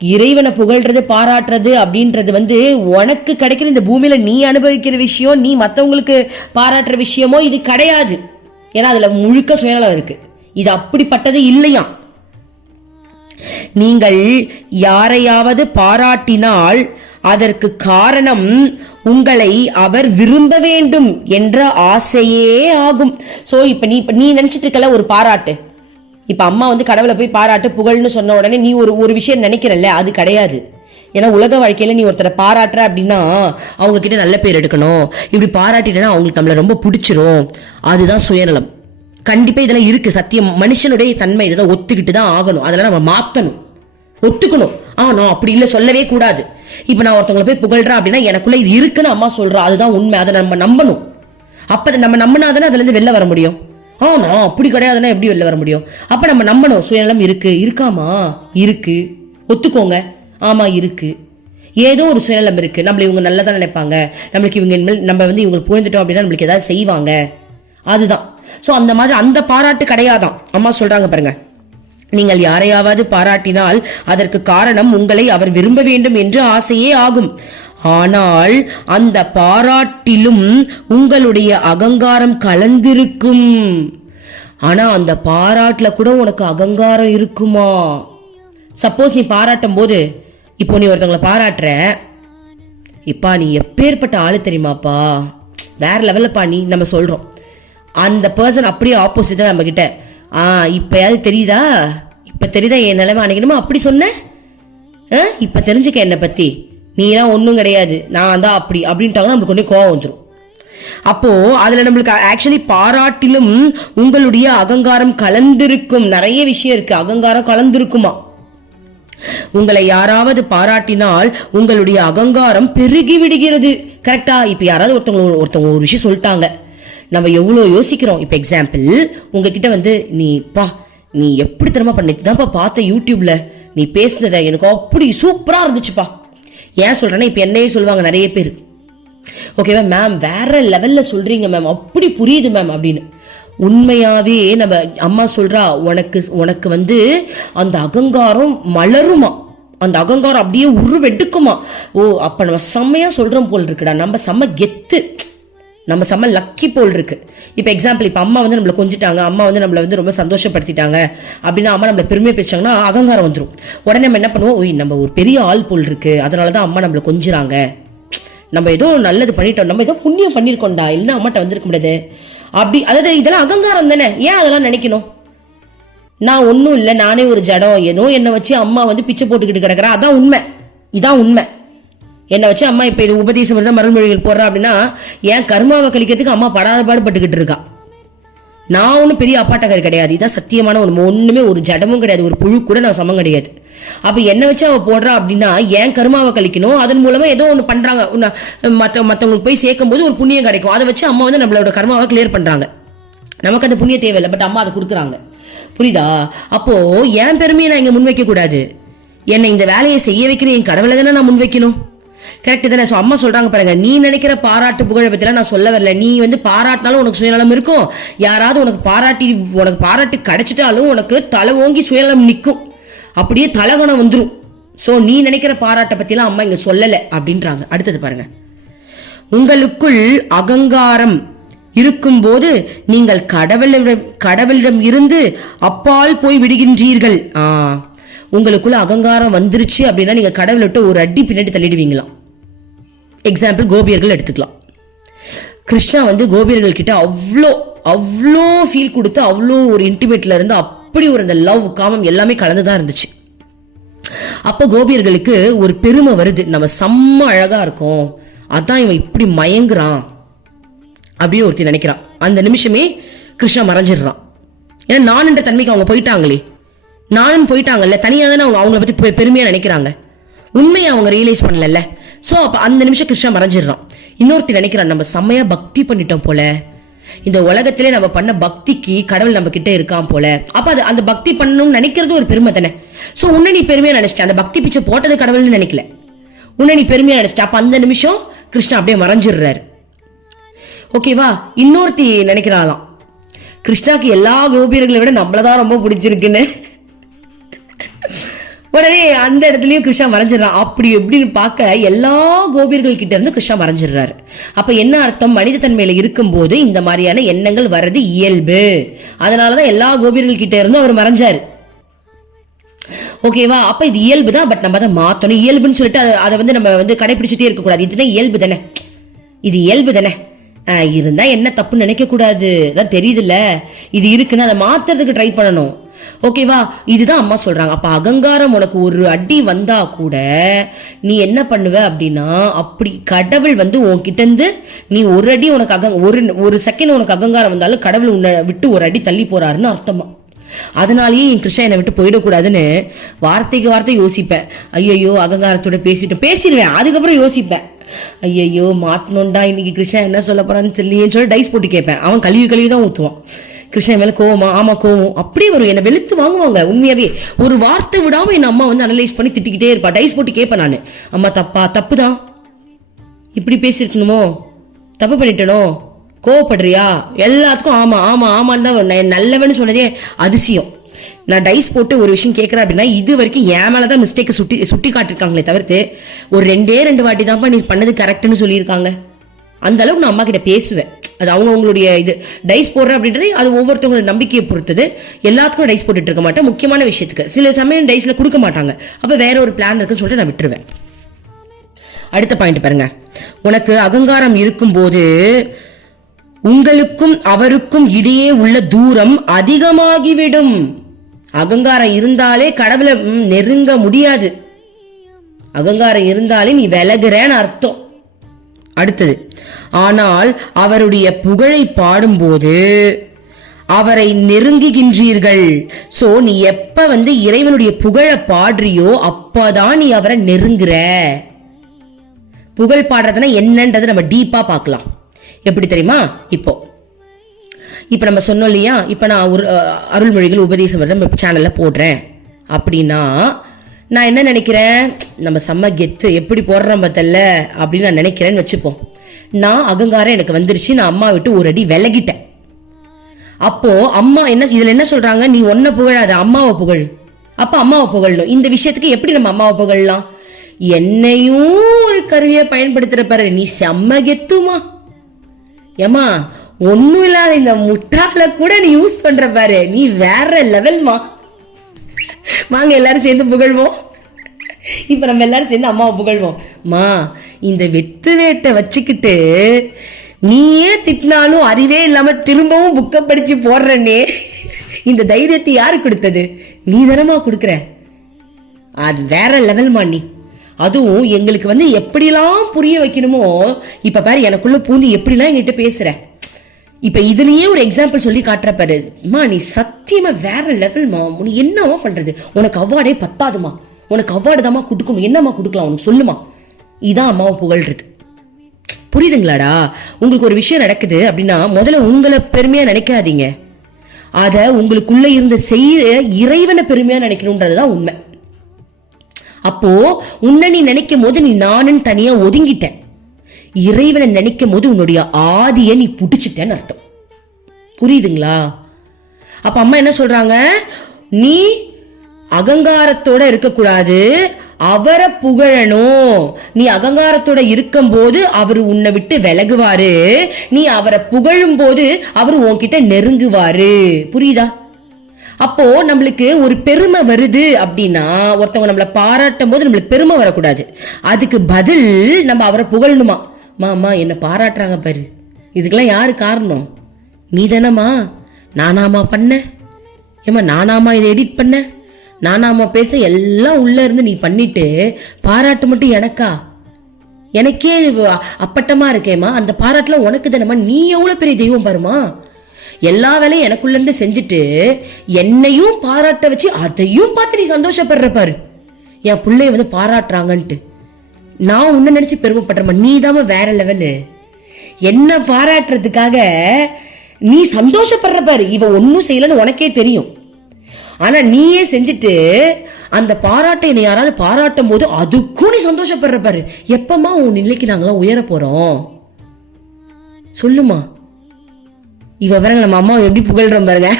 இறைவனை புகழ்றது பாராட்டுறது அப்படின்றது வந்து உனக்கு கிடைக்கிற இந்த பூமியில நீ அனுபவிக்கிற விஷயம், நீ மற்றவங்களுக்கு பாராட்டுற விஷயமோ இது கிடையாது. ஏன்னா அதுல முழுக்க சுயநலம் இருக்கு. இது அப்படிப்பட்டது இல்லையா. நீங்கள் யாரையாவது பாராட்டினால் அதற்கு காரணம் உங்களை அவர் விரும்ப வேண்டும் என்ற ஆசையே ஆகும். சோ இப்ப நீ நினைச்சிட்டு இருக்கல ஒரு பாராட்டு, இப்ப அம்மா வந்து கடவுளை போய் பாராட்டு புகழ்னு சொன்ன உடனே நீ ஒரு விஷயம் நினைக்கிறல்ல, அது கிடையாது. ஏன்னா உலக வாழ்க்கையில நீ ஒருத்தரை பாராட்டுற அப்படின்னா அவங்க கிட்ட நல்ல பேர் எடுக்கணும். இப்படி பாராட்டினா அவங்களுக்கு நம்மள ரொம்ப பிடிச்சிரும். அதுதான் சுயநலம். கண்டிப்பா இதெல்லாம் இருக்கு, சத்தியம். மனுஷனுடைய தன்மை இதை ஒத்துக்கிட்டு தான் ஆகணும். அதெல்லாம் நம்ம மாத்தணும், ஒத்துக்கணும். நான் அப்படி இல்லை, சொல்லவே கூடாது. இப்ப நான் ஒருத்தவங்களை போய் புகழ்றேன் அப்படின்னா எனக்குள்ள இது இருக்குன்னு அம்மா சொல்றா, அதுதான் உண்மை. அதை நம்ம நம்பணும். அப்ப நம்ம நம்பினாதானே அதுல இருந்து வெளில வர முடியும். நான் அப்படி கிடையாதுன்னா எப்படி வெளில வர முடியும்? அப்ப நம்ம நம்பணும். சுயநலம் இருக்காமா? இருக்கு, ஒத்துக்கோங்க. ஆமா இருக்கு, ஏதோ ஒரு சுயநலம் இருக்கு. நம்மள இவங்க நல்லதான் நினைப்பாங்க, நம்மளுக்கு இவங்க நம்ம வந்து இவங்களுக்கு புரிஞ்சுட்டோம் அப்படின்னா நம்மளுக்கு ஏதாவது செய்வாங்க, அதுதான். சோ அந்த மாதிரி அந்த பாராட்டு கிடையாதான். அம்மா சொல்றாங்க பாருங்க, நீங்கள் யாரையாவது பாராட்டினால் அதற்கு காரணம் உங்களை அவர் விரும்ப வேண்டும் என்று ஆசையே ஆகும். ஆனால் அந்த பாராட்டிலும் உங்களுடைய அகங்காரம் கலந்திருக்கும். ஆனா அந்த பாராட்டுல கூட உனக்கு அகங்காரம் இருக்குமா? சப்போஸ் நீ பாராட்டும் போது, இப்போ நீ ஒருத்தவங்களை பாராட்டுற, இப்பா நீ எப்பேற்பட்ட ஆளு தெரியுமாப்பா, வேற லெவல்லப்பா நீ நம்ம சொல்றோம். அந்த பர்சன் அப்படியே ஆப்போசிட்டா நம்ம கிட்ட, இப்பயாவது தெரியுதா, இப்ப தெரியுதா என் நிலைமை, அன்னைக்குமா அப்படி சொன்ன, இப்ப தெரிஞ்சுக்க என்னை பத்தி, நீ எல்லாம் ஒன்றும் கிடையாது, நான் தான் அப்படி அப்படின்ட்டாங்கன்னா நம்மளுக்கு ஒன்றே கோவம் வந்துடும். அப்போ அதுல நம்மளுக்கு ஆக்சுவலி பாராட்டிலும் உங்களுடைய அகங்காரம் கலந்திருக்கும். நிறைய விஷயம் இருக்கு, அகங்காரம் கலந்திருக்குமா. உங்களை யாராவது பாராட்டினால் உங்களுடைய அகங்காரம் பெருகி விடுகிறது. கரெக்டா? இப்ப யாராவது ஒருத்தவங்க ஒரு விஷயம் சொல்லிட்டாங்க, நம்ம எவ்வளவு யோசிக்கிறோம். இப்ப எக்ஸாம்பிள், உங்ககிட்ட வந்து நீ எப்படி திறமை பண்ணிட்டுதான்ப்பா பார்த்த யூடியூப்ல நீ பேசுனத, எனக்கு அப்படி சூப்பரா இருந்துச்சுப்பா. ஏன் சொல்றேன்னா, இப்ப என்னையே சொல்லுவாங்க நிறைய பேர், ஓகேவா மேம் வேற லெவல்ல சொல்றீங்க மேம், அப்படி புரியுது மேம் அப்படின்னு. உண்மையாவே நம்ம அம்மா சொல்றா, உனக்கு வந்து அந்த அகங்காரம் மலருமா, அந்த அகங்காரம் அப்படியே உருவெடுக்குமா. அப்ப நம்ம செம்மையா சொல்றோம் போல் இருக்குடா, நம்ம செம்ம கெத்து, நம்ம செம்ம லக்கி போல் இருக்கு. இப்ப எக்ஸாம்பிள், இப்ப அம்மா வந்து நம்மளை கொஞ்சிட்டாங்க, அம்மா வந்து நம்மளை வந்து ரொம்ப சந்தோஷப்படுத்திட்டாங்க அப்படின்னா, அம்மா நம்மளை பெருமையா பேசிட்டாங்கன்னா அகங்காரம் வந்துடும். உடனே நம்ம என்ன பண்ணுவோம், நம்ம ஒரு பெரிய ஆள் போல் இருக்கு, அதனாலதான் அம்மா நம்மளை கொஞ்சுறாங்க, நம்ம ஏதோ நல்லது பண்ணிட்டோம், நம்ம ஏதோ புண்ணியம் பண்ணிருக்கோம்டா, இல்லைன்னா அம்மாட்ட வந்திருக்க முடியாது அப்படி. அதாவது இதெல்லாம் அகங்காரம் தானே, ஏன் அதெல்லாம் நினைக்கணும்? நான் ஒன்னும் இல்லை, நானே ஒரு ஜடம், ஏதோ என்னை வச்சு அம்மா வந்து பிச்சை போட்டுக்கிட்டு கிடக்குறா, அதான் உண்மை, இதான் உண்மை. என்னை வச்சு அம்மா இப்ப இது உபதேசம் தான் மறுமொழிகள் போடுறா அப்படின்னா, ஏன் கர்மாவை கழிக்கிறதுக்கு அம்மா படாத பாடுபட்டுக்கிட்டு இருக்கா. நான் ஒன்னும் பெரிய அப்பாட்டக்காரி கிடையாது, இதான் சத்தியமான ஒண்ணுமே ஒரு ஜடமும் கிடையாது, ஒரு புழு கூட நான் சமம் கிடையாது. அப்ப என்ன வச்சு அவ போடுறா அப்படின்னா, ஏன் கர்மாவை கழிக்கணும், அதன் மூலமா ஏதோ ஒண்ணு பண்றாங்க, மத்தவங்களுக்கு போய் சேர்க்கும் போது ஒரு புண்ணியம் கிடைக்கும், அதை வச்சு அம்மா வந்து நம்மளோட கர்மாவை கிளியர் பண்றாங்க. நமக்கு அந்த புண்ணியம் தேவையில்லை, பட் அம்மா அதை கொடுக்குறாங்க. புரியுதா? அப்போ என் பெருமையை நான் இங்க முன்வைக்க கூடாது, என்னை இந்த வேலையை செய்ய வைக்கிற என் கடவுளை தானே நான் முன்வைக்கணும். கரெக்ட் தானே? அம்மா சொல்றாங்க பாருங்க, நீ நினைக்கிற பாராட்டு புகழை பத்திலாம் நான் சொல்ல வரல. நீ வந்து பாராட்டினாலும் உனக்கு சுயநலம் இருக்கும், யாராவது உனக்கு பாராட்டு கிடைச்சிட்டாலும் உனக்கு தலை ஓங்கி சுயநலம் நிற்கும், அப்படியே தலைவனம் வந்துடும். சோ நீ நினைக்கிற பாராட்டை பத்திலாம் அம்மா இங்க சொல்லல அப்படின்றாங்க. அடுத்தது பாருங்க, உங்களுக்குள் அகங்காரம் இருக்கும் போது நீங்கள் கடவுளிடம் இருந்து அப்பால் போய் விடுகின்றீர்கள். உங்களுக்குள்ள அகங்காரம் வந்துருச்சு அப்படின்னா நீங்க கடவுளை விட்டு ஒரு அடி பின்னாடி தள்ளிடுவீங்களாம். எக்ஸாம்பிள், கோபியர்கள் எடுத்துக்கலாம். கிருஷ்ணா வந்து கோபியர்கள் கிட்ட அவ்வளோ ஃபீல் கொடுத்து, அவ்வளோ ஒரு இன்டிமேட்ல இருந்து, அப்படி ஒரு அந்த லவ் காமம் எல்லாமே கலந்துதான் இருந்துச்சு. அப்ப கோபியர்களுக்கு ஒரு பெருமை வருது, நம்ம செம்ம அழகா இருக்கும், அதான் இவன் இப்படி மயங்குறான் அப்படின்னு ஒருத்தி நினைக்கிறான். அந்த நிமிஷமே கிருஷ்ணா மறைஞ்சிடுறான். ஏன்னா நான் என்ற தன்மைக்கு அவங்க போயிட்டாங்களே, நானும் போயிட்டாங்கல்ல, தனியா தானே அவங்கள பத்தி பெருமையா நினைக்கிறாங்க, உண்மையை அவங்க ரியலைஸ் பண்ணல. சோ அப்ப அந்த நிமிஷம் கிருஷ்ணா மறைஞ்சிடறான். இன்னொருத்தி நினைக்கிறான், நம்ம செம்மையா பக்தி பண்ணிட்டோம் போல, இந்த உலகத்திலே நம்ம பண்ண பக்திக்கு கடவுள் நம்ம கிட்ட இருக்கான் போல. அப்ப அது அந்த பக்தி பண்ணணும்னு நினைக்கிறது ஒரு பெருமை தானே. சோ உன்னை நீ பெருமையா நினைச்சிட்ட, அந்த பக்தி பிச்சை போட்டது கடவுள்னு நினைக்கல, உன்னை நீ பெருமையா நினைச்சிட்ட. அப்ப அந்த நிமிஷம் கிருஷ்ணா அப்படியே மறைஞ்சிடுறாரு. ஓகேவா? இன்னொருத்தி நினைக்கிறாளாம், கிருஷ்ணாக்கு எல்லா கோபியர்களை விட நம்மளதான் ரொம்ப பிடிச்சிருக்குன்னு. உடனே அந்த இடத்துலயும் கிருஷ்ணா மறைஞ்சிடறான். அப்படி எப்படின்னு பார்க்க எல்லா கோபியர்கள் கிட்ட இருந்து கிருஷ்ணா மறைஞ்சிடுறாரு. அப்ப என்ன அர்த்தம்? மனித தன்மையில இருக்கும் போது இந்த மாதிரியான எண்ணங்கள் வர்றது இயல்பு, அதனாலதான் எல்லா கோபியர்கள் கிட்ட இருந்தும் அவர் மறைஞ்சாரு. ஓகேவா? அப்ப இது இயல்பு தான், பட் நம்ம அதை மாத்தணும். இயல்புன்னு சொல்லிட்டு அதை வந்து நம்ம வந்து கடைபிடிச்சிட்டே இருக்க கூடாது. இதுதான் இயல்பு தானே, இது இயல்பு தானே, இருந்தா என்ன தப்புன்னு நினைக்க கூடாது. அதான் தெரியுதுல்ல, இது இருக்குன்னு அதை மாத்துறதுக்கு ட்ரை பண்ணணும். ஓகேவா? இதுதான் அம்மா சொல்றாங்க. அப்ப அகங்காரம் உனக்கு ஒரு அடி வந்தா கூட நீ என்ன பண்ணுவ அப்படின்னா, அப்படி கடவுள் வந்து உன்கிட்ட இருந்து நீ ஒரு அடி உனக்கு ஒரு செகண்ட் உனக்கு அகங்காரம் வந்தாலும் கடவுள் உன்னை விட்டு ஒரு அடி தள்ளி போறாருன்னு அர்த்தமா. அதனாலயே என் கிருஷ்ணா என்னை விட்டு போயிடக்கூடாதுன்னு வார்த்தைக்கு வார்த்தை யோசிப்பேன். ஐயோ அகங்காரத்தோட பேசிடுவேன். அதுக்கப்புறம் யோசிப்பேன், ஐயோ மாட்டணும்டா, இன்னைக்கு கிருஷ்ணா என்ன சொல்ல போறான்னு தெரியலேன்னு சொல்லி டைஸ் போட்டு கேட்பேன். அவன் கழுவி தான் ஊத்துவான். கிருஷ்ணன் மேல கோவமா? ஆமா கோவம். அப்படியே வரும். என்னை வெளுத்து வாங்குவாங்க. உண்மையாவே ஒரு வார்த்தை விடாம என் அம்மா வந்து அனலைஸ் பண்ணி திட்டிக்கிட்டே இருப்பா. டைஸ் போட்டு கேட்பேன் நானு, அம்மா தப்புதான், இப்படி பேசிருக்கணுமோ, தப்பு பண்ணிட்டனோ, கோவப்படுறியா? எல்லாத்துக்கும் ஆமா ஆமா ஆமான்னு தான் நல்லவன்னு சொன்னதே அதிசயம். நான் டைஸ் போட்டு ஒரு விஷயம் கேட்கறேன் அப்படின்னா இது வரைக்கும் என் மேலதான் மிஸ்டேக் சுட்டி காட்டிருக்காங்களே தவிர்த்து ஒரு 2 வாட்டி தான்ப்பா நீ பண்ணது கரெக்ட்னு சொல்லியிருக்காங்க. அந்த அளவுக்கு நான் அம்மா கிட்ட பேசுவேன். அது அவங்களுடைய இது டைஸ் போடுறேன் அப்படின்றது அது ஒவ்வொருத்தவங்களோட நம்பிக்கையை பொறுத்தது. எல்லாத்துக்கும் டைஸ் போட்டுட்டு இருக்க மாட்டேன். முக்கியமான விஷயத்துக்கு சில சமயம் டைஸ்ல கொடுக்க மாட்டாங்க. அப்ப வேற ஒரு பிளான் இருக்குன்னு சொல்லிட்டு நான் விட்டுருவேன். அடுத்த பாயிண்ட் பாருங்க. உனக்கு அகங்காரம் இருக்கும்போது உங்களுக்கும் அவருக்கும் இடையே உள்ள தூரம் அதிகமாகிவிடும். அகங்காரம் இருந்தாலே கடவுளை நெருங்க முடியாது. அகங்காரம் இருந்தாலே நீ விலகுறேன்னு அர்த்தம். அடுத்தது, ஆனால் அவருடைய புகழை பாடும்போது அவரை நெருங்குகின்றீர்கள். சோ நீ எப்ப வந்து இறைவனுடைய புகழை பாடுறியோ அப்பதான் நீ அவரை நெருங்குற. புகழ் பாடுறதுன்னா என்னன்றது நம்ம டீப்பா பார்க்கலாம். எப்படி தெரியுமா? இப்ப நம்ம சொன்னோம் இல்லையா, இப்ப நான் ஒரு அருள்மொழிகள் உபதேசம் நம்ம சேனல்ல போடுறேன் அப்படின்னா நான் என்ன நினைக்கிறேன், நம்ம செம்ம கெத்து எப்படி போடுறோம் பார்த்தல அப்படின்னு நான் நினைக்கிறேன்னு வச்சுப்போம். நான் அகங்காரம் எனக்கு வந்துருச்சு, நான் அம்மா விட்டு ஒரு அடி விலகிட்டேன். அப்போ அம்மா இதுல என்ன சொல்றாங்க, நீ ஒன்ன புகழாத, அம்மாவை புகழ். அப்ப அம்மாவை புகழணும். இந்த விஷயத்துக்கு எப்படி நம்ம அம்மாவை புகழலாம்? என்னையும் ஒரு கருவியை பயன்படுத்துற பாரு, நீ செம்ம கெத்துமா, ஏமா ஒண்ணும் இல்லாத இந்த முட்டாள கூட நீ யூஸ் பண்ற பாரு, நீ வேற லெவல்மா. வாங்க எல்லாரும் சேர்ந்து புகழ்வோம். இப்ப நம்ம எல்லாரும் சேர்ந்து அம்மாவை புகழ்வோம். மா இந்த வெத்து வேட்டை வச்சுக்கிட்டு நீயே திட்டினாலும் அறிவே இல்லாம திரும்பவும் புக்க படிச்சு போடுறனே, இந்த தைரியத்தை யாரு கொடுத்தது? நீ தானமா கொடுக்குற. அது வேற லெவல்மா நீ. அதுவும் எங்களுக்கு வந்து எப்படிலாம் புரிய வைக்கணுமோ இப்ப பாரு எனக்குள்ள பூந்து எப்படிலாம் என்கிட்ட பேசுற. இப்ப இதுலயே ஒரு எக்ஸாம்பிள் சொல்லி காட்டுற பாரு. மா நீ சத்தியமா வேற லெவல்மா, நீ என்னமா பண்றது, உனக்கு அவார்டே பத்தாதுமா, உனக்கு அவார்டு தாமா கொடுக்கணும், என்னமா கொடுக்கலாம் உனக்கு சொல்லுமா. இதான் அம்மாவை புகழ்றது. புரியுதுங்களாடா? உங்களுக்கு ஒரு விஷயம் நடக்குது அப்படின்னா முதல்ல உங்களை பெருமையா நினைக்காதீங்க, அத உங்களுக்குள்ள இருந்த செய்ய இறைவனை பெருமையா நினைக்கணும்ன்றதுதான் உண்மை. அப்போ உன்னை நீ நினைக்கும் போது நீ நானுன்னு தனியா ஒதுங்கிட்ட, இறைவனை நினைக்கும் போது உன்னுடைய ஆதியை நீ புடிச்சிட்டேன்னு அர்த்தம். புரியுதுங்களா? அப்ப அம்மா என்ன சொல்றாங்க, நீ அகங்காரத்தோட இருக்கக்கூடாது, அவரை புகழணும். நீ அகங்காரத்தோட இருக்கும் போது அவர் உன்னை விட்டு விலகுவாரு, நீ அவரை புகழும் போது அவர் உன்கிட்ட நெருங்குவாரு. புரியுதா? அப்போ நம்மளுக்கு ஒரு பெருமை வருது அப்படின்னா, ஒருத்தவங்க நம்மளை பாராட்டும் போது நம்மளுக்கு பெருமை வரக்கூடாது, அதுக்கு பதில் நம்ம அவரை புகழணுமா. மாமா என்ன பாராட்டுறாங்க பாரு, இதுக்கெல்லாம் யாரு காரணம்? நீ தானம்மா. நானாமா பண்ண, ஏமா நானாமா இதை எடிட் பண்ண, நானாமா பேச, எல்லாம் உள்ள இருந்து நீ பண்ணிட்டு பாராட்டு மட்டும் எனக்கா? எனக்கே அப்பட்டமா இருக்கேம்மா, அந்த பாராட்டுல உனக்கு தானம்மா, நீ எவ்வளவு பெரிய தெய்வம் பாருமா. எல்லா வேலையும் எனக்குள்ள இருந்து செஞ்சுட்டு என்னையும் பாராட்ட வச்சு அதையும் பார்த்து நீ சந்தோஷப்படுற பாரு. என் பிள்ளைய வந்து பாராட்டுறாங்கன்ட்டு நான் உன்ன நினைச்சு பெருமைப்படுறமா. நீ தாம வேற லெவலு. என்ன பாராட்டுறதுக்காக நீ சந்தோஷப்படுற பாரு. இவ ஒன்னும் செய்யலன்னு உனக்கே தெரியும், ஆனா நீயே செஞ்சுட்டு அந்த பாராட்டை என்னை யாராவது பாராட்டும் போது அதுக்கும் நீ சந்தோஷப்படுற பாரு. எப்பமா உன் நிலைக்கு நாங்களாம் உயர போறோம் சொல்லுமா. இவ பாருங்க நம்ம அம்மாவை எப்படி புகழ்றோம் பாருங்க.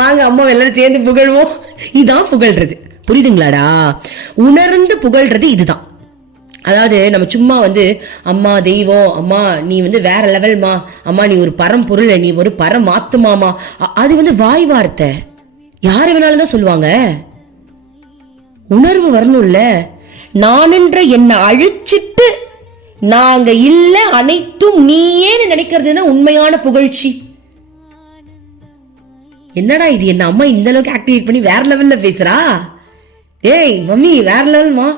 வாங்க அம்மாவை எல்லாரும் சேர்ந்து புகழ்வோம். இதான் புகழ்றது. புரியுதுங்களாடா? உணர்ந்து புகழ்றது இதுதான். அதாவது நம்ம சும்மா வந்து அம்மா தெய்வம், அம்மா நீ வந்து வேற லெவல்மா, அம்மா நீ ஒரு பரம்பொருள், நீ ஒரு பரமாத்துமாமா, அது வந்து வாய் வார்த்தை. யாரு வேணாலும் தான் சொல்லுவாங்க. உணர்வு வரணும்ல. நானென்ற என்னை அழிச்சிட்டு நாங்க இல்ல அனைத்தும் நீயேன்னு நினைக்கிறதுனா உண்மையான புகழ்ச்சி. என்னடா இது, என்ன அம்மா இந்த அளவுக்கு ஆக்டிவேட் பண்ணி வேற லெவல்ல பேசுறா. ஏய் மம்மி வேற லெவல்மா,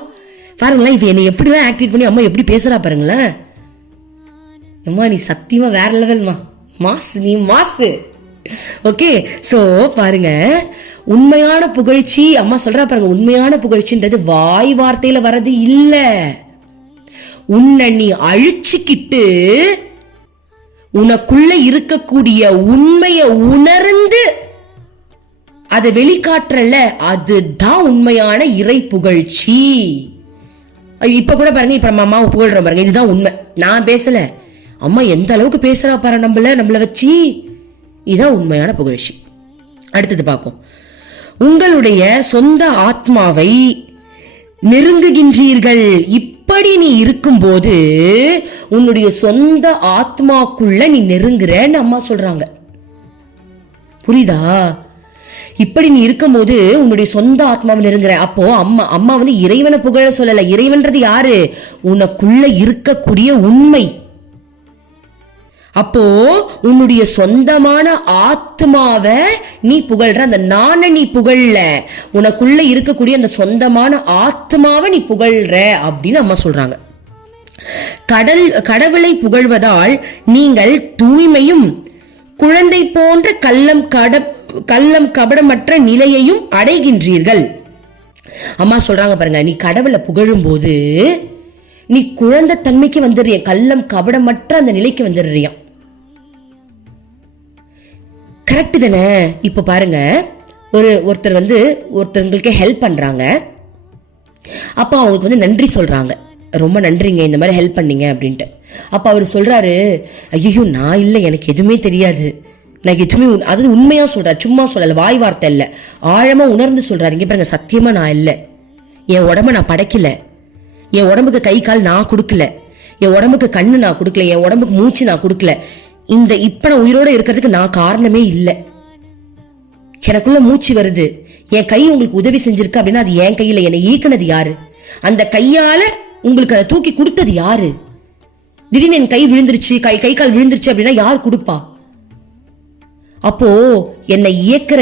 பாருங்களேன் இப்ப என்னை எப்படிலாம் ஆக்டிவேட் பண்ணி அம்மா எப்படி பேசுறா பாருங்களேன். அம்மா நீ சத்தியமா வேற லெவல்மா, மாசு, நீ மாசு. ஓகே, சோ பாருங்க, உண்மையான புகழ்ச்சி அம்மா சொல்றா பாருங்க, உண்மையான புகழ்ச்சின்றது வாய் வார்த்தையில வர்றது இல்ல. உன்னை நீ அழிச்சுக்கிட்டு உனக்குள்ள இருக்கக்கூடிய உண்மைய உணர்ந்து அதை வெளிக்காட்டுறல, அதுதான் உண்மையான இறை புகழ்ச்சி. இப்ப கூட பாருங்க, இப்ப நம்ம அம்மாவை புகழ்ற பாருங்க, இதுதான் உண்மை. நான் பேசல, அம்மா எந்த அளவுக்கு பேசுறா பாரு நம்மள வச்சு, இதுதான் உண்மையான புகழ்ச்சி. அடுத்தது பார்ப்போம். உங்களுடைய சொந்த ஆத்மாவை நெருங்குகின்றீர்கள். இப்படி நீ இருக்கும்போது உன்னுடைய சொந்த ஆத்மாக்குள்ள நீ நெருங்குறன்னு அம்மா சொல்றாங்க. புரியுதா? இப்படி நீ இருக்கும் போது உன்னுடைய சொந்த ஆத்மாவை நெருங்குற. அப்போ அம்மா வந்து இறைவனை புகழ சொல்லல. இறைவன்றது யாரு? உனக்குள்ள இருக்கக்கூடிய உண்மை. அப்போ உன்னுடைய சொந்தமான ஆத்மாவை நீ புகழ்ற, அந்த நானை நீ புகழல, உனக்குள்ள இருக்கக்கூடிய அந்த சொந்தமான ஆத்மாவை நீ புகழ்ற அப்படின்னு அம்மா சொல்றாங்க. கடவுளை புகழ்வதால் நீங்கள் தூய்மையும் குழந்தை போன்ற கள்ளம் கபடமற்ற நிலையையும் அடைகின்றீர்கள். அம்மா சொல்றாங்க பாருங்க, நீ கடவுளை புகழும் போது நீ குழந்தை தன்மைக்கு வந்துடுறிய, கள்ளம் கபடமற்ற அந்த நிலைக்கு வந்துடுறியா. கரெக்ட் தானே? இப்ப பாருங்க, ஒருத்தர் வந்து ஒருத்தவங்களுக்கு ஹெல்ப் பண்றாங்க, அப்ப அவங்களுக்கு வந்து நன்றி சொல்றாங்க, ரொம்ப நன்றிங்க இந்த மாதிரி ஹெல்ப் பண்ணீங்க அப்படின்ட்டு. அப்ப அவர் சொல்றாரு, ஐயோ நான் இல்லை, எனக்கு எதுவுமே தெரியாது, எனக்கு எதுவுமே, அது உண்மையா சொல்றாரு, சும்மா சொல்லல, வாய் வார்த்தை இல்ல, ஆழமா உணர்ந்து சொல்றாரு. இங்க பாருங்க, சத்தியமா நான் இல்லை, என் உடம்ப நான் படைக்கல, என் உடம்புக்கு கை கால் நான் கொடுக்கல, என் உடம்புக்கு கண்ணு நான் கொடுக்கல, என் உடம்புக்கு மூச்சு நான் கொடுக்கல, இந்த இப்ப நான் உயிரோட இருக்கிறதுக்கு நான் காரணமே இல்லை, எனக்குள்ள மூச்சு வருது, என் கை உங்களுக்கு உதவி செஞ்சிருக்கு அப்படின்னா அது என் கையில, என்னை ஈக்குனது யாரு? அந்த கையால உங்களுக்கு அதை தூக்கி கொடுத்தது யாரு? திடீர்னு என் கை விழுந்துருச்சு, கை கால் விழுந்துருச்சு அப்படின்னா யார் கொடுப்பா? அப்போ என்னை இயக்குற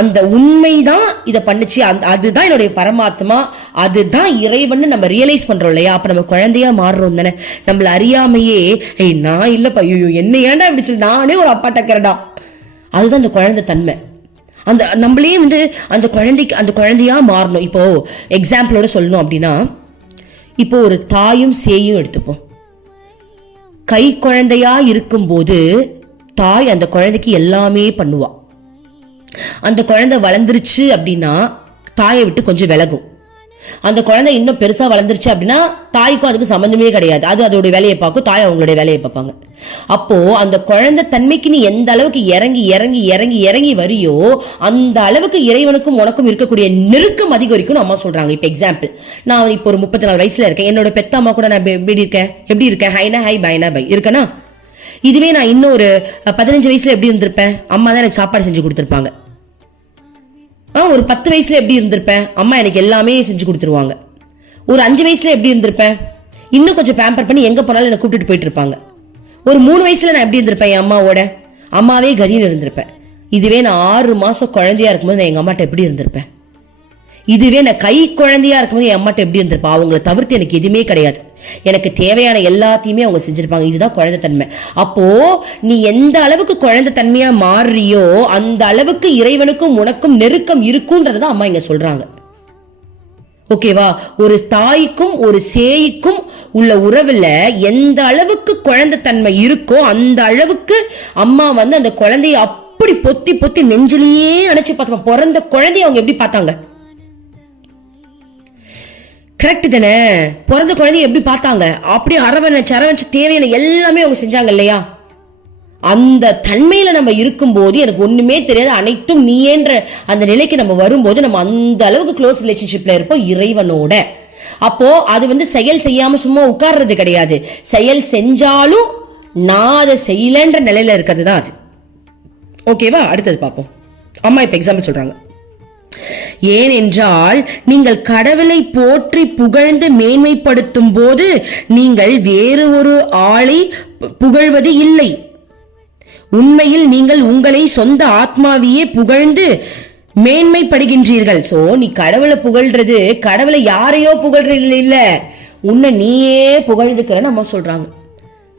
அந்த உண்மைதான் இதை பண்ணுச்சு, அதுதான் என்னுடைய பரமாத்மா, அதுதான் இறைவன் நம்ம ரியலைஸ் பண்றோம் இல்லையா? அப்ப நம்ம குழந்தையா மாறுறோம் தானே. நம்மள அறியாமையே நான் இல்லப்பா, ஐயோ என்ன ஏன்டா இப்படி சொல்லி நானே ஒரு அப்பா டக்கறடா, அதுதான் அந்த குழந்தை தன்மை. அந்த நம்மளே வந்து அந்த குழந்தையா மாறணும். இப்போ எக்ஸாம்பிளோட சொல்லணும் அப்படின்னா, இப்போ ஒரு தாயும் சேயும் எடுத்துப்போம். கை குழந்தையா இருக்கும்போது தாய் அந்த குழந்தைக்கு எல்லாமே பண்ணுவா. அந்த குழந்தை வளர்ந்துருச்சு அப்படின்னா தாயை விட்டு கொஞ்சம் விலகும். அந்த குழந்தை இன்னும் பெருசா வளர்ந்துருச்சு அப்படின்னா தாய்க்கும் அதுக்கு சம்பந்தமே கிடையாது, அது அதோட வேலையை பார்க்கும், தாய் அவங்களுடைய வேலையை பார்ப்பாங்க. அப்போ அந்த குழந்தை தன்மைக்கு நீ எந்த அளவுக்கு இறங்கி இறங்கி இறங்கி இறங்கி வரியோ அந்த அளவுக்கு இறைவனுக்கும் உனக்கும் இருக்கக்கூடிய நெருக்கம் அதிகரிக்கும் அம்மா சொல்றாங்க. இப்ப எக்ஸாம்பிள், நான் இப்போ ஒரு 34 வயசுல இருக்கேன், என்னோட பெத்த அம்மா கூட நான் எப்படி இருக்கேன், ஹைனா ஹை பைனா பை இருக்கனா. இதுவே நான் இன்னும் ஒரு 15 வயசுல எப்படி இருந்திருப்பேன், அம்மா தான் எனக்கு சாப்பாடு செஞ்சு கொடுத்துருப்பாங்க. ஒரு 10 வயசுல எப்படி இருந்திருப்பேன், அம்மா எனக்கு எல்லாமே செஞ்சு கொடுத்துருவாங்க. ஒரு 5 வயசுல எப்படி இருந்திருப்பேன், இன்னும் கொஞ்சம் பேம்பர் பண்ணி எங்க போனாலும் என்னை கூப்பிட்டு போயிட்டு இருப்பாங்க. ஒரு 3 வயசுல நான் எப்படி இருந்திருப்பேன், என் அம்மாவோட அம்மாவே கதின்னு இருந்திருப்பேன். இதுவே நான் 6 மாசம் குழந்தையா இருக்கும்போது நான் எங்க அம்மாட்ட எப்படி இருந்திருப்பேன். இதுவே நான் கை குழந்தையா இருக்கும்போது என் அம்மாட்ட எப்படி இருந்திருப்பா. அவங்கள தவிர்த்து எனக்கு எதுவுமே கிடையாது, எனக்கு தேவையான எல்லாத்தையுமே அவங்க செஞ்சிருப்பாங்க. இதுதான் குழந்தை தன்மை. அப்போ நீ எந்த அளவுக்கு குழந்தை தன்மையா மாறுறியோ அந்த அளவுக்கு இறைவனுக்கும் உனக்கும் நெருக்கம் இருக்குன்றதுதான் அம்மா இங்க சொல்றாங்க. ஓகேவா? ஒரு தாய்க்கும் ஒரு சேய்க்கும் உள்ள உறவுல எந்த அளவுக்கு குழந்தை தன்மை இருக்கோ அந்த அளவுக்கு அம்மா வந்து அந்த குழந்தைய அப்படி பொத்தி பொத்தி நெஞ்சிலேயே அணைச்சு பார்த்தாங்க. பிறந்த குழந்தைய அவங்க எப்படி பார்த்தாங்க? கரெக்ட் தானே? பிறந்த குழந்தைய எப்படி பார்த்தாங்க? அப்படியே அரவணைச்சு தேவையான எல்லாமே அவங்க செஞ்சாங்க இல்லையா? அந்த தன்மையில நம்ம இருக்கும்போது எனக்கு ஒண்ணுமே தெரியாது, அனைத்தும் நீன்ற அந்த நிலைக்கு நம்ம வரும்போது நம்ம அந்த அளவுக்கு க்ளோஸ் ரிலேஷன்ஷிப்ல இருப்போம் இறைவனோட. அப்போ அது வந்து செயல் செய்யாம சும்மா உட்கார்றது கிடையாது, செயல் செஞ்சாலும் நான் அதை செய்யலன்ற நிலையில இருக்கிறது தான் அது. ஓகேவா? அடுத்தது பார்ப்போம். அம்மா இப்ப எக்ஸாம்பிள் சொல்றாங்க. ஏனென்றால் நீங்கள் கடவுளை போற்றி புகழ்ந்து மேன்மைப்படுத்தும் போது நீங்கள் வேறு ஒரு ஆளை புகழ்வது இல்லை, உண்மையில் நீங்கள் உங்களை சொந்த ஆத்மாவையே புகழ்ந்து மேன்மைப்படுகின்றீர்கள். சோ நீ கடவுளை புகழ்றது, கடவுளை யாரையோ புகழ்றது இல்ல, உன்னை நீயே புகழ்ந்துக்கிறன்னு அம்மா சொல்றாங்க.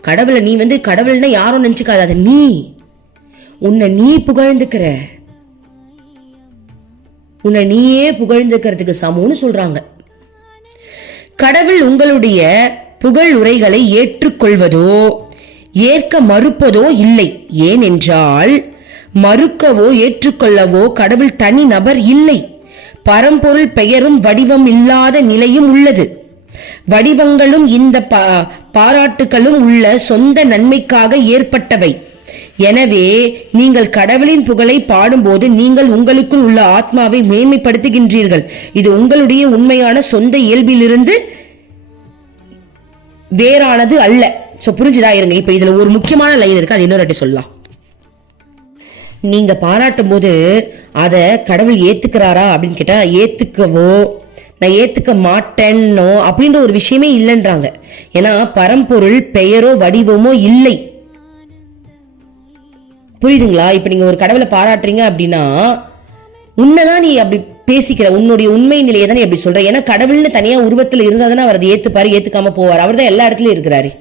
கடவுளை நீ கடவுள்னா யாரும் நினைச்சுக்காத, அது நீ உன்னை நீ புகழ்ந்துக்கிற, உன்னை நீயே புகழ்ந்துக்கிறதுக்கு சமம்னு சொல்றாங்க. கடவுள் உங்களுடைய புகழ் உரைகளை ஏற்றுக்கொள்வதோ ஏற்க மறுப்பதோ இல்லை. ஏனென்றால் மறுக்கவோ ஏற்றுக்கொள்ளவோ கடவுள் தனி நபர் இல்லை. பரம்பொருள் பெயரும் வடிவம் இல்லாத நிலையும் உள்ளது. வடிவங்களும் இந்த பாராட்டுகளும் உள்ள சொந்த நன்மைக்காக ஏற்பட்டவை. எனவே நீங்கள் கடவுளின் புகழை பாடும்போது நீங்கள் உங்களுக்குள் உள்ள ஆத்மாவை மேன்மைப்படுத்துகின்றீர்கள். இது உங்களுடைய உண்மையான சொந்த இயல்பிலிருந்து வேறானது அல்ல. சோ புரிஞ்சுதா? இருங்க, இப்ப இதுல ஒரு முக்கியமான லைன் இருக்கு, அது இன்னொரு சொல்லலாம். நீங்க பாராட்டும் போது அத கடவுள் ஏத்துக்கிறாரா அப்படின்னு கேட்டா, ஏத்துக்கவோ நான் ஏத்துக்க மாட்டேன்னோ அப்படின்ற ஒரு விஷயமே இல்லைன்றாங்க. ஏன்னா பரம்பொருள் பெயரோ வடிவமோ இல்லை. புரியுதுங்களா? இப்ப நீங்க ஒரு கடவுளை பாராட்டுறீங்க அப்படின்னா உன்னைதான் நீ அப்படி பேசிக்கிற, உன்னுடைய உண்மை நிலையை தான் நீ அப்படி சொல்ற. ஏன்னா கடவுள்னு தனியா உருவத்துல இருந்தாதானே அவர் அதை ஏத்துப்பாரு, ஏத்துக்காம போவார். அவர் தான் எல்லா இடத்துலயும் இருக்கிறாரு.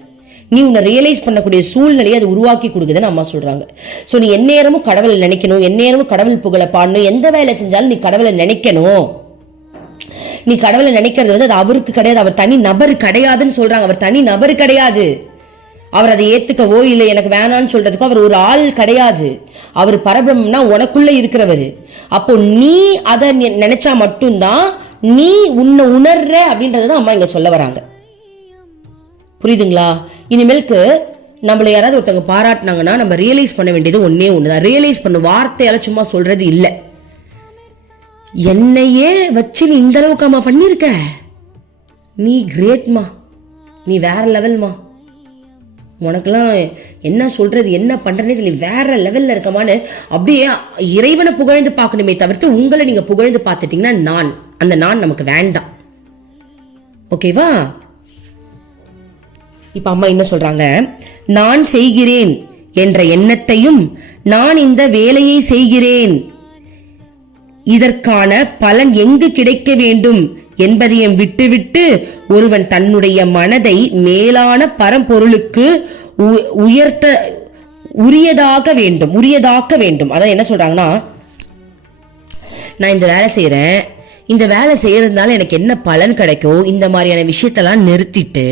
நீ உன்னை ரியலைஸ் பண்ணக்கூடிய சூழ்நிலையை அது உருவாக்கி கொடுக்குதுன்னு அம்மா சொல்றாங்க. சோ நீ எந்நேரமும் கடவுளை நினைக்கணும், எந்நேரமும் கடவுள் புகழை பாடணும். எந்த வேலை செஞ்சாலும் நீ கடவுளை நினைக்கணும். நீ கடவுளை நினைக்கிறது அது அவருக்கு கிடையாது, அவர் தனி நபர் கிடையாதுன்னு சொல்றாங்க. அவர் தனி நபர் கிடையாது. அவர் அதை ஏத்துக்கவோ இல்லை எனக்கு வேணான்னு சொல்றதுக்கோ அவர் ஒரு ஆள் கிடையாது. அவர் பரபிரம்மம்னா உனக்குள்ள இருக்கிறவர். அப்போ நீ அதை நினைச்சா மட்டும்தான் நீ உன்னை உணர்ற அப்படின்றத அம்மா இங்க சொல்ல வராங்க. புரியுதுங்களா? இனிமேலுக்கு நம்மள யாராவது ஒருத்தவங்க பாராட்டினாங்கன்னா நம்ம ரியலைஸ் பண்ண வேண்டியது ஒன்னே ஒண்ணுதான். ரியலைஸ் பண்ண வார்த்தையால சும்மா சொல்றது இல்ல. என்னையே வச்சு நீ இந்த அளவுக்கு அம்மா பண்ணிருக்க, நீ கிரேட்மா, நீ வேற லெவல்மா, உனக்கெல்லாம் என்ன சொல்றது என்ன பண்றதே நீ வேற லெவல்ல இருக்கமான்னு அப்படியே இறைவனை புகழ்ந்து பார்க்கணுமே தவிர்த்து உங்களை நீங்க புகழ்ந்து பார்த்துட்டீங்கன்னா அந்த நான் நமக்கு வேண்டாம். ஓகேவா? இப்ப அம்மா என்ன சொல்றாங்க, நான் செய்கிறேன் என்ற எண்ணத்தையும் நான் இந்த வேலையை செய்கிறேன் இதற்கான பலன் எங்கு கிடைக்க வேண்டும் என்பதையும் விட்டுவிட்டு ஒருவன் தன்னுடைய மனதை மேலான பரம்பொருளுக்கு உரியதாக்க வேண்டும். அதான் என்ன சொல்றாங்கன்னா, நான் இந்த வேலை செய்யறேன், இந்த வேலை செய்யறதுனால எனக்கு என்ன பலன் கிடைக்கும், இந்த மாதிரியான விஷயத்தெல்லாம் நிறுத்திட்டு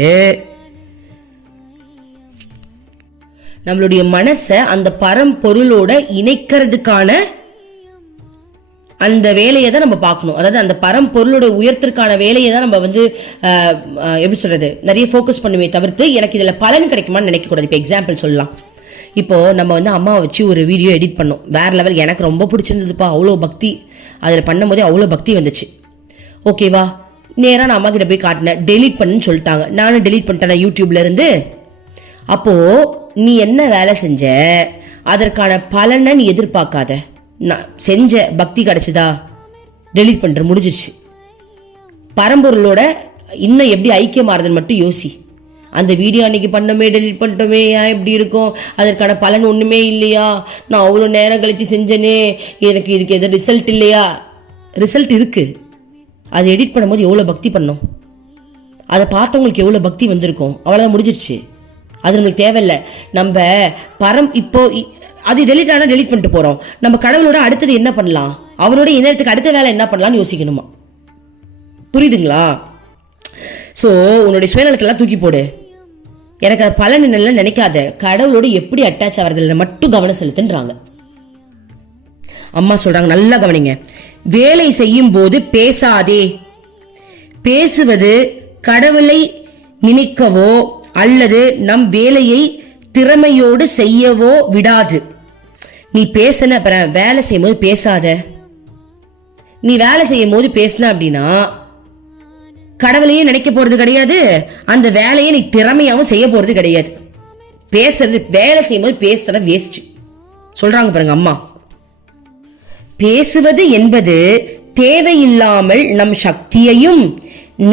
நம்மளுடைய மனசை அந்த பரம்பொருளோட இணைக்கிறதுக்கான அந்த வேலையை தான் நம்ம பார்க்கணும். அதாவது அந்த பரம்பொருளோட உயர்த்திற்கான வேலையை தான் நம்ம எப்படி சொல்றது, நிறைய ஃபோக்கஸ் பண்ணுமே தவிர்த்து எனக்கு இதுல பலன் கிடைக்குமான்னு நினைக்க கூடாது. இப்போ எக்ஸாம்பிள் சொல்லலாம். இப்போ நம்ம அம்மாவை வச்சு ஒரு வீடியோ எடிட் பண்ணோம், வேற லெவல், எனக்கு ரொம்ப பிடிச்சிருந்ததுப்பா, அவ்வளோ பக்தி, அதில் பண்ணும் போதே அவ்வளோ பக்தி வந்துச்சு. ஓகேவா? நேராக நான் அம்மா கிட்ட போய் காட்டினேன், டெலீட் பண்ணுன்னு சொல்லிட்டாங்க. நானும் டெலீட் பண்ணிட்டேன் யூடியூப்ல இருந்து. அப்போ நீ என்ன வேலை செஞ்ச, அதற்கான பலனை நீ எதிர்பார்க்காத. நான் செஞ்ச பக்தி கிடைச்சதா, டெலீட் பண்ற, முடிஞ்சிருச்சு. பரம்பொருளோட இன்னும் எப்படி ஐக்கியமாறுதுன்னு மட்டும் யோசி. அந்த வீடியோ அன்னைக்கு பண்ணமே, டெலீட் பண்ணிட்டோமே, ஏன் இப்படி இருக்கும், அதற்கான பலன் ஒண்ணுமே இல்லையா, நான் அவ்வளோ நேரம் கழிச்சு செஞ்சனே, எனக்கு இதுக்கு எது ரிசல்ட் இல்லையா? ரிசல்ட் இருக்கு. அதை எடிட் பண்ணும்போது எவ்வளோ பக்தி பண்ணோம், அதை பார்த்தவங்களுக்கு எவ்வளோ பக்தி வந்திருக்கும், அவ்வளோதான், முடிஞ்சிருச்சு. அது நம்மளுக்கு தேவையில்லை. நம்ம இப்போ அது டெலிட் ஆனால் டெலிட் பண்ணிட்டு போறோம். நம்ம கடவுளோட அடுத்தது என்ன பண்ணலாம், அவரோட இணையத்துக்கு அடுத்த வேலை என்ன பண்ணலாம்னு யோசிக்கணுமா? புரியுதுங்களா? ஸோ உன்னுடைய சுயநலத்தெல்லாம் தூக்கி போடு, எனக்கு அது பலன் என்னெல்லாம் நினைக்காத, கடவுளோட எப்படி அட்டாச் ஆகிறதுல மட்டும் கவனம் செலுத்துன்றாங்க. அம்மா சொல்றாங்க, நல்லா கவனிங்க. வேலை செய்யும் போது பேசாதே. பேசுவது கடவுளை நினைக்கவோ அல்லது நம் வேலையை திறமையோடு செய்யவோ விடாது. நீ பேசின அப்புறம் வேலை செய்யும் போது பேசாத. நீ வேலை செய்யும் போது பேசின அப்படின்னா கடவுளையே நினைக்க போறது கிடையாது, அந்த வேலையை நீ திறமையாவும் செய்ய போறது கிடையாது. பேசுறது, வேலை செய்யும் போது பேசுற வேஸ்ட் சொல்றாங்க பாருங்க அம்மா. பேசுவது என்பது தேவையில்லாமல் நம் சக்தியையும்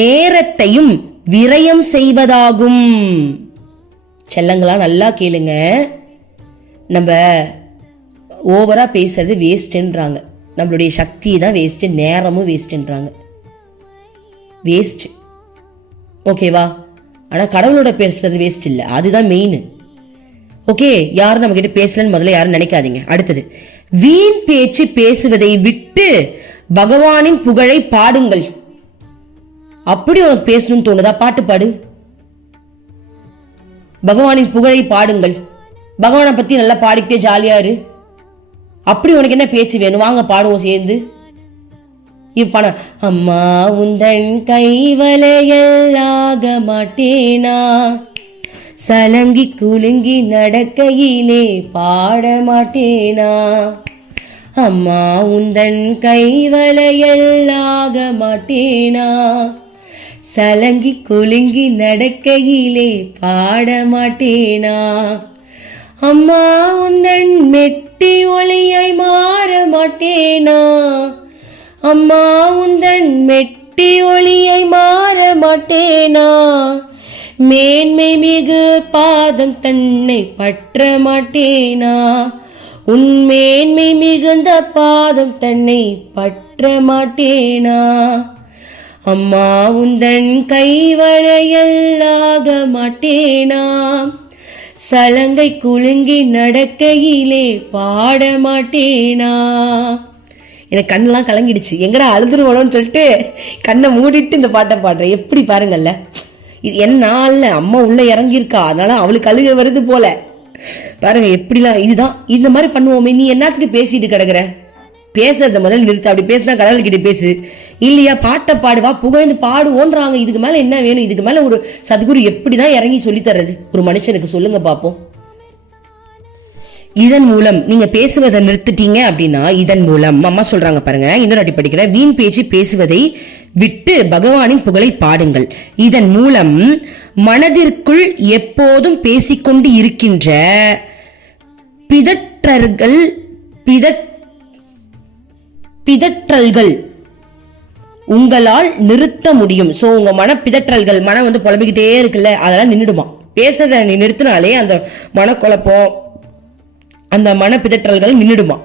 நேரத்தையும் விரயம் செய்வதாகும். செல்லங்களா நல்லா கேளுங்க. நம்ம ஓவராக பேசுறது வேஸ்ட்டுன்றாங்க. நம்மளுடைய சக்தி தான் வேஸ்ட்டு, நேரமும் வேஸ்ட்டுன்றாங்க. வேஸ்ட் ஓகேவா? ஆனால் கடவுளோட பேசுறது வேஸ்ட் இல்லை, அதுதான் மெயின். ஓகே, யாரும் நம்ம கிட்ட பேசலன்னு முதல்ல யாரும் நினைக்காதீங்க. அடுத்தது, வீண் பேச்சு பேசுவதை விட்டு பகவானின் புகழை பாடுங்கள். அப்படி உனக்கு பேசணும்னு தோணுதா, பாட்டு பாடு, பகவானின் புகழை பாடுங்கள். பகவானை பத்தி நல்லா பாடிக்கிட்டே ஜாலியா இரு. அப்படி உனக்கு என்ன பேச்சு வேணும், வாங்க பாடுவோம் சேர்ந்து. இப்ப அம்மா உந்தன் கைவளையல்லாக மாட்டேனா, சலங்கி குலுங்கி நடக்கையிலே பாட மாட்டேனா, அம்மா உந்தன் கைவளையல்லாக மாட்டேனா, சலங்கி குலுங்கி நடக்கையிலே பாட மாட்டேனா, அம்மா உந்தன் மெட்டி ஒளியாய் மாற மாட்டேனா, அம்மா உந்தன் மெட்டி ஒளியை மாற மாட்டேனா, மேன்மை மிகு பாதம் தன்னை பற்ற மாட்டேனா, உன் மேன்மை மிகுந்த பாதம் தன்னை பற்ற மாட்டேனா, அம்மா உந்தன் கைவளையல்லாக மாட்டேனா, சலங்கை குலுங்கி நடக்கையிலே பாட மாட்டேனா. எனக்கு கண்ணெல்லாம் கலங்கிடுச்சு, எங்கடா அழுதுருவோன்னு சொல்லிட்டு கண்ணை மூடிட்டு இந்த பாட்டை பாடுறேன். எப்படி பாருங்கல்ல, இது என்னால அம்மா உள்ள இறங்கியிருக்கா, அதனால அவளுக்கு அழுக வருது போல. பாருங்க எப்படிலாம், இதுதான் இந்த மாதிரி பண்ணுவோமே. நீ என்னத்துக்கு பேசிட்டு கிடக்குற, பேசுறத முதல்ல நிறுத்த. அப்படி பேசினா கடவுள்கிட்ட பேசு, இல்லையா பாட்டை பாடுவா, புகழ்ந்து பாடுவோன்றாங்க. இதுக்கு மேல என்ன வேணும்? இதுக்கு மேல ஒரு சத்குரு எப்படிதான் இறங்கி சொல்லி தர்றது ஒரு மனுஷனுக்கு, சொல்லுங்க பாப்போம். இதன் மூலம் நீங்க பேசுவதை நிறுத்திட்டீங்க அப்படின்னா, இதன் மூலம் அம்மா சொல்றாங்க பாருங்க, இன்னொரு அடி படிக்கிறேன். வீண் பேச்சு பேசுவதை விட்டு பகவானின் புகழை பாடுங்கள். இதன் மூலம் மனதிற்குள் எப்போதும் பேசிக்கொண்டு இருக்கின்ற பிதற்றல்கள் உங்களால் நிறுத்த முடியும். சோ உங்க மன பிதற்றல்கள், மனம் வந்து புலம்பிக்கிட்டே இருக்குல்ல, அதெல்லாம் நின்றுடுமா. பேசுறத நீ நிறுத்தினாலே அந்த மனக்குழப்பம், அந்த மன பிதற்றல்கள் நின்றுடுமா.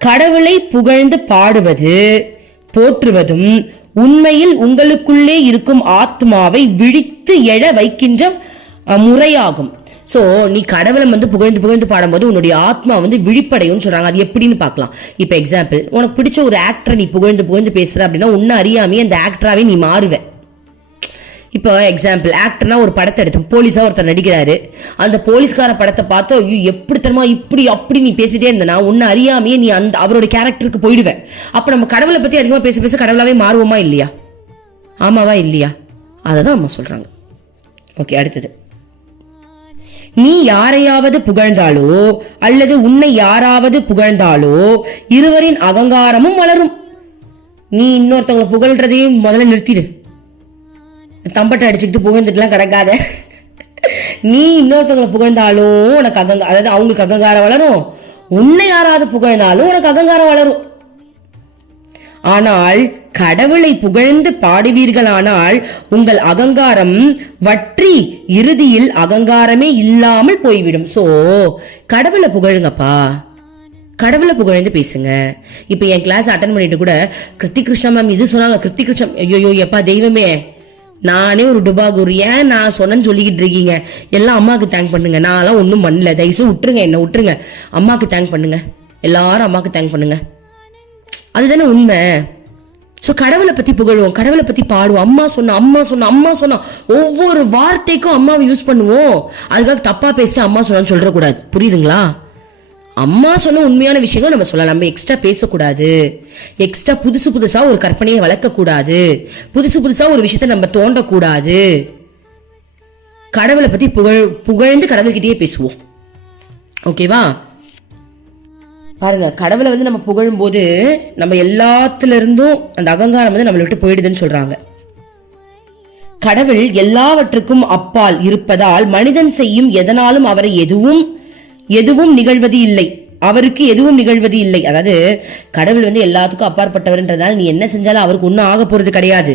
கடவுளை புகழ்ந்து பாடுவது போற்றுவதும் உண்மையில் உங்களுக்குள்ளே இருக்கும் ஆத்மாவை விழித்து எழ வைக்கின்ற முறையாகும். சோ நீ கடவுளை வந்து புகழ்ந்து புகழ்ந்து பாடும்போது உன்னுடைய ஆத்மா வந்து விழிப்படையும் சொல்றாங்க. அது எப்படின்னு பார்க்கலாம். இப்ப எக்ஸாம்பிள், உனக்கு பிடிச்ச ஒரு ஆக்டரை நீ புகழ்ந்து புகழ்ந்து பேசுற அப்படின்னா உன்ன அறியாமே அந்த ஆக்டராவே நீ மாறுவ. இப்போ எக்ஸாம்பிள், ஆக்டர்னா ஒரு படத்தை எடுத்து போலீஸா ஒருத்தர் நடிக்கிறாரு, அந்த போலீஸ்கார படத்தை பார்த்தோ ஐயோ எப்படி தரமா இப்படி அப்படி நீ பேசிட்டே இருந்தனா உன்னை அறியாமையே நீ அந்த அவரோட கேரக்டருக்கு போயிடுவேன். அப்ப நம்ம கடவுளை பத்தி அதிகமா பேச பேச கடவுளாவே மாறுவோமா இல்லையா? ஆமாவா இல்லையா? அததான் அம்மா சொல்றாங்க. ஓகே, அடுத்தது, நீ யாரையாவது புகழ்ந்தாலோ அல்லது உன்னை யாராவது புகழ்ந்தாலோ இருவரின் அகங்காரமும் வளரும். நீ இன்னொருத்தவங்களை புகழ்றதையும் முதல்ல நிறுத்திடு. தம்பட்டை அடிச்சுக்கிட்டு புகழ்ந்துட்டுலாம் கிடக்காத. நீ இன்னொருத்தவங்களை புகழ்ந்தாலும் உனக்கு அதாவது அவங்களுக்கு அகங்காரம் வளரும், உன்னை யாராவது புகழ்ந்தாலும் உனக்கு அகங்காரம் வளரும். ஆனால் கடவுளை புகழ்ந்து பாடுவீர்களானால் உங்கள் அகங்காரம் வற்றி இறுதியில் அகங்காரமே இல்லாமல் போய்விடும். சோ கடவுளை புகழுங்கப்பா, கடவுளை புகழ்ந்து பேசுங்க. இப்ப என் கிளாஸ் அட்டன் பண்ணிட்டு கூட கிருத்தி கிருஷ்ணா மேம் இது சொன்னாங்க, கிருத்தி கிருஷ்ணம், ஐயோ எப்பா தெய்வமே, நானே ஒரு டுபா குரு, ஏன் நான் சொன்னேன்னு சொல்லிக்கிட்டு இருக்கீங்க. எல்லாம் அம்மாவுக்கு தேங்க் பண்ணுங்க, நான்லாம் ஒன்றும் பண்ணல, தயவுசு விட்டுருங்க, என்ன விட்டுருங்க, அம்மாவுக்கு தேங்க் பண்ணுங்க, எல்லாரும் அம்மாவுக்கு தேங்க் பண்ணுங்க, அதுதானே உண்மை. ஸோ கடவுளை பத்தி புகழுவோம், கடவுளை பத்தி பாடுவோம். அம்மா சொன்னா அம்மா சொன்னா அம்மா சொன்னா ஒவ்வொரு வார்த்தைக்கும் அம்மாவை யூஸ் பண்ணுவோம். அதுக்காக தப்பா பேசிட்டு அம்மா சொன்னான்னு சொல்ற கூடாது, புரியுதுங்களா? அம்மா சொன்ன உண்மையான விஷயங்கள் நம்ம சொல்லலாம், நம்ம எக்ஸ்ட்ரா பேசக்கூடாது, எக்ஸ்ட்ரா புதுசு புதுசா ஒரு கற்பனையை வளர்க்க கூடாது, புதுசு புதுசா ஒரு விஷயத்த நம்ம தோண்டக்கூடாது. கடவுளை பத்தி புகழ்ந்து கடவுள்கிட்டயே பேசுவோம். ஓகேவா? பாருங்க, கடவுளை வந்து நம்ம புகழும் போது நம்ம எல்லாத்துல இருந்தும் அந்த அகங்காரம் வந்து நம்மளை விட்டு போயிடுதுன்னு சொல்றாங்க. கடவுள் எல்லாவற்றுக்கும் அப்பால் இருப்பதால் மனிதன் செய்யும் எதனாலும் அவரை எதுவும் நிகழ்வது இல்லை, அவருக்கு எதுவும் நிகழ்வது இல்லை. அதாவது கடவுள் வந்து எல்லாத்துக்கும் அப்பாற்பட்டவர்ன்றதால நீ என்ன செஞ்சாலும் அவருக்கு ஒன்னும் ஆக போறது கிடையாது.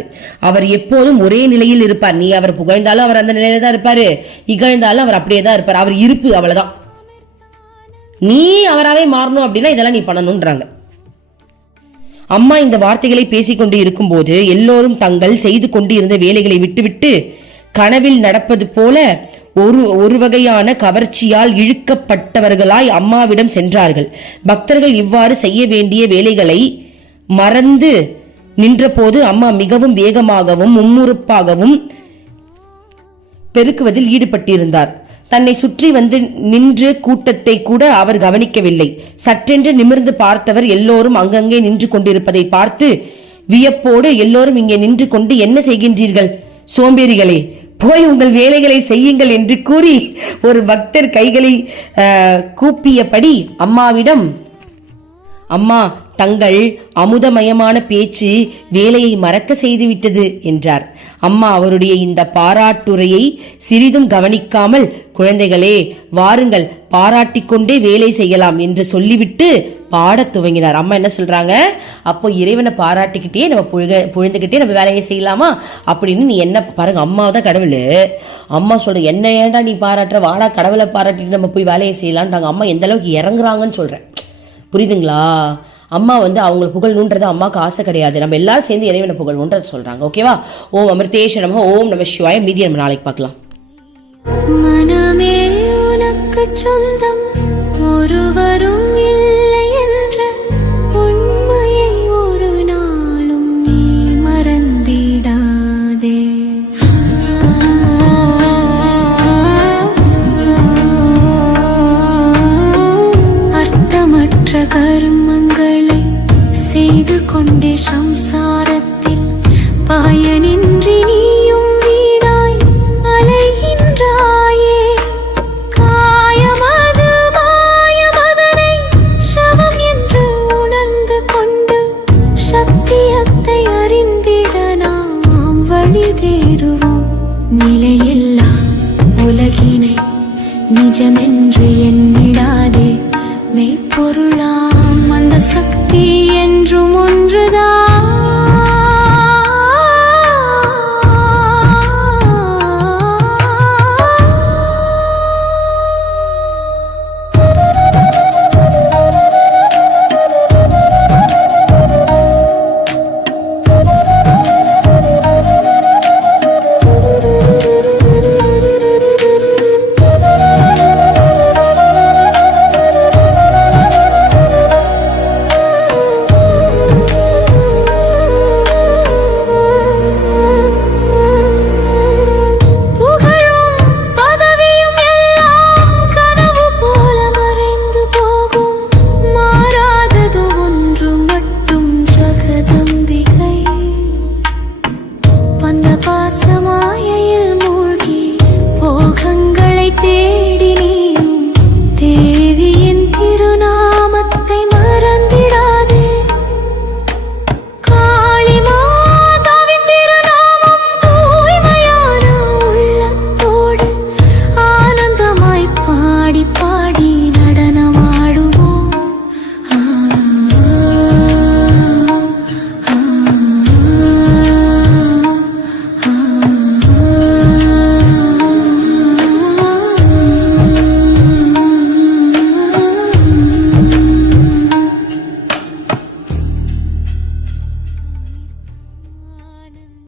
அவர் எப்போதும் ஒரே நிலையில் இருப்பார். நீ அவர் புகழ்ந்தாலும் அவர் அந்த நிலையில தான் இருப்பாரு, இகழ்ந்தாலும் அவர் அப்படியே தான் இருப்பார். அவர் இருப்பு, அவ்வளவுதான். நீ அவராகவே மாறணும் அப்படின்னா இதெல்லாம் நீ பண்ணணும்ன்றாங்க. அம்மா இந்த வார்த்தைகளை பேசிக்கொண்டு இருக்கும்போது எல்லோரும் தங்கள் செய்து கொண்டு இருந்த வேலைகளை விட்டுவிட்டு கனவில் நடப்பது போல ஒரு வகையான கவர்ச்சியால் இழுக்கப்பட்டவர்களாய் அம்மாவிடம் சென்றார்கள். பக்தர்கள் இவ்வாறு செய்ய வேண்டிய வேலைகளை மறந்து நின்றபோது அம்மா மிகவும் வேகமாகவும் மும்முரப்பாகவும் பெருக்குவதில் ஈடுபட்டிருந்தார். தன்னை சுற்றி வந்து நின்று கூட்டத்தை கூட அவர் கவனிக்கவில்லை. சற்றென்று நிமிர்ந்து பார்த்தவர் எல்லோரும் அங்கங்கே நின்று கொண்டிருப்பதை பார்த்து வியப்போடு, எல்லோரும் இங்கே நின்று கொண்டு என்ன செய்கின்றீர்கள் சோம்பேறிகளே, போய் உங்கள் வேலைகளை செய்யுங்கள் என்று கூறி ஒரு பக்தர் கைகளை கூப்பியபடி அம்மாவிடம், அம்மா தங்கள் அமுதமயமான பேச்சு வேலையை மறக்க செய்துவிட்டது என்றார். அம்மா அவருடைய இந்த பாராட்டுரையை சிறிதும் கவனிக்காமல், குழந்தைகளே வாருங்கள் பாராட்டிக்கொண்டே வேலை செய்யலாம் என்று சொல்லிவிட்டு பாடத் துவங்கினார். அம்மா என்ன சொல்றாங்க, அப்போ இறைவனை பாராட்டிக்கிட்டே நம்ம புழுந்துக்கிட்டே நம்ம வேலையை செய்யலாமா அப்படின்னு நீ என்ன பாருங்க, அம்மா தான் கடவுள். அம்மா சொல்ற என்ன ஏண்டா நீ பாராட்டுற, வாடா கடவுளை பாராட்டிட்டு நம்ம போய் வேலையை செய்யலான்றாங்க. அம்மா எந்த அளவுக்கு இறங்குறாங்கன்னு சொல்றேன், புரியுதுங்களா? அம்மா வந்து அவங்களை புகழ்ணுன்றது அம்மாவுக்கு ஆசை கிடையாது, நம்ம எல்லாரும் சேர்ந்து இறைவனை புகழ்ணுன்றது சொல்றாங்க. ஓகேவா? ஓம் அமிர்தேஷ நமஹ, ஓம் நம சிவாய. மீதி நம்ம நாளைக்கு பார்க்கலாம். மனமே உனக்கு சொந்தம், ஒருவரும் இல்லை என்ற உண்மையை ஒரு நாளும் நீ மறந்திடாதே. அர்த்தமற்ற கர்மங்களை செய்து கொண்டே சம்சாரத்தில் பயனின்றி நீயும் வீணாய் அலைகின்றாயே. காயமது மாயமதனை சவம் என்று உணர்ந்து கொண்டு சத்தியத்தை அறிந்திட நாம் வழி தேடுவோம். நிலையில்லா உலகினை நிஜமென்று எண்ணிடாதே, மெய்ப்பொருளா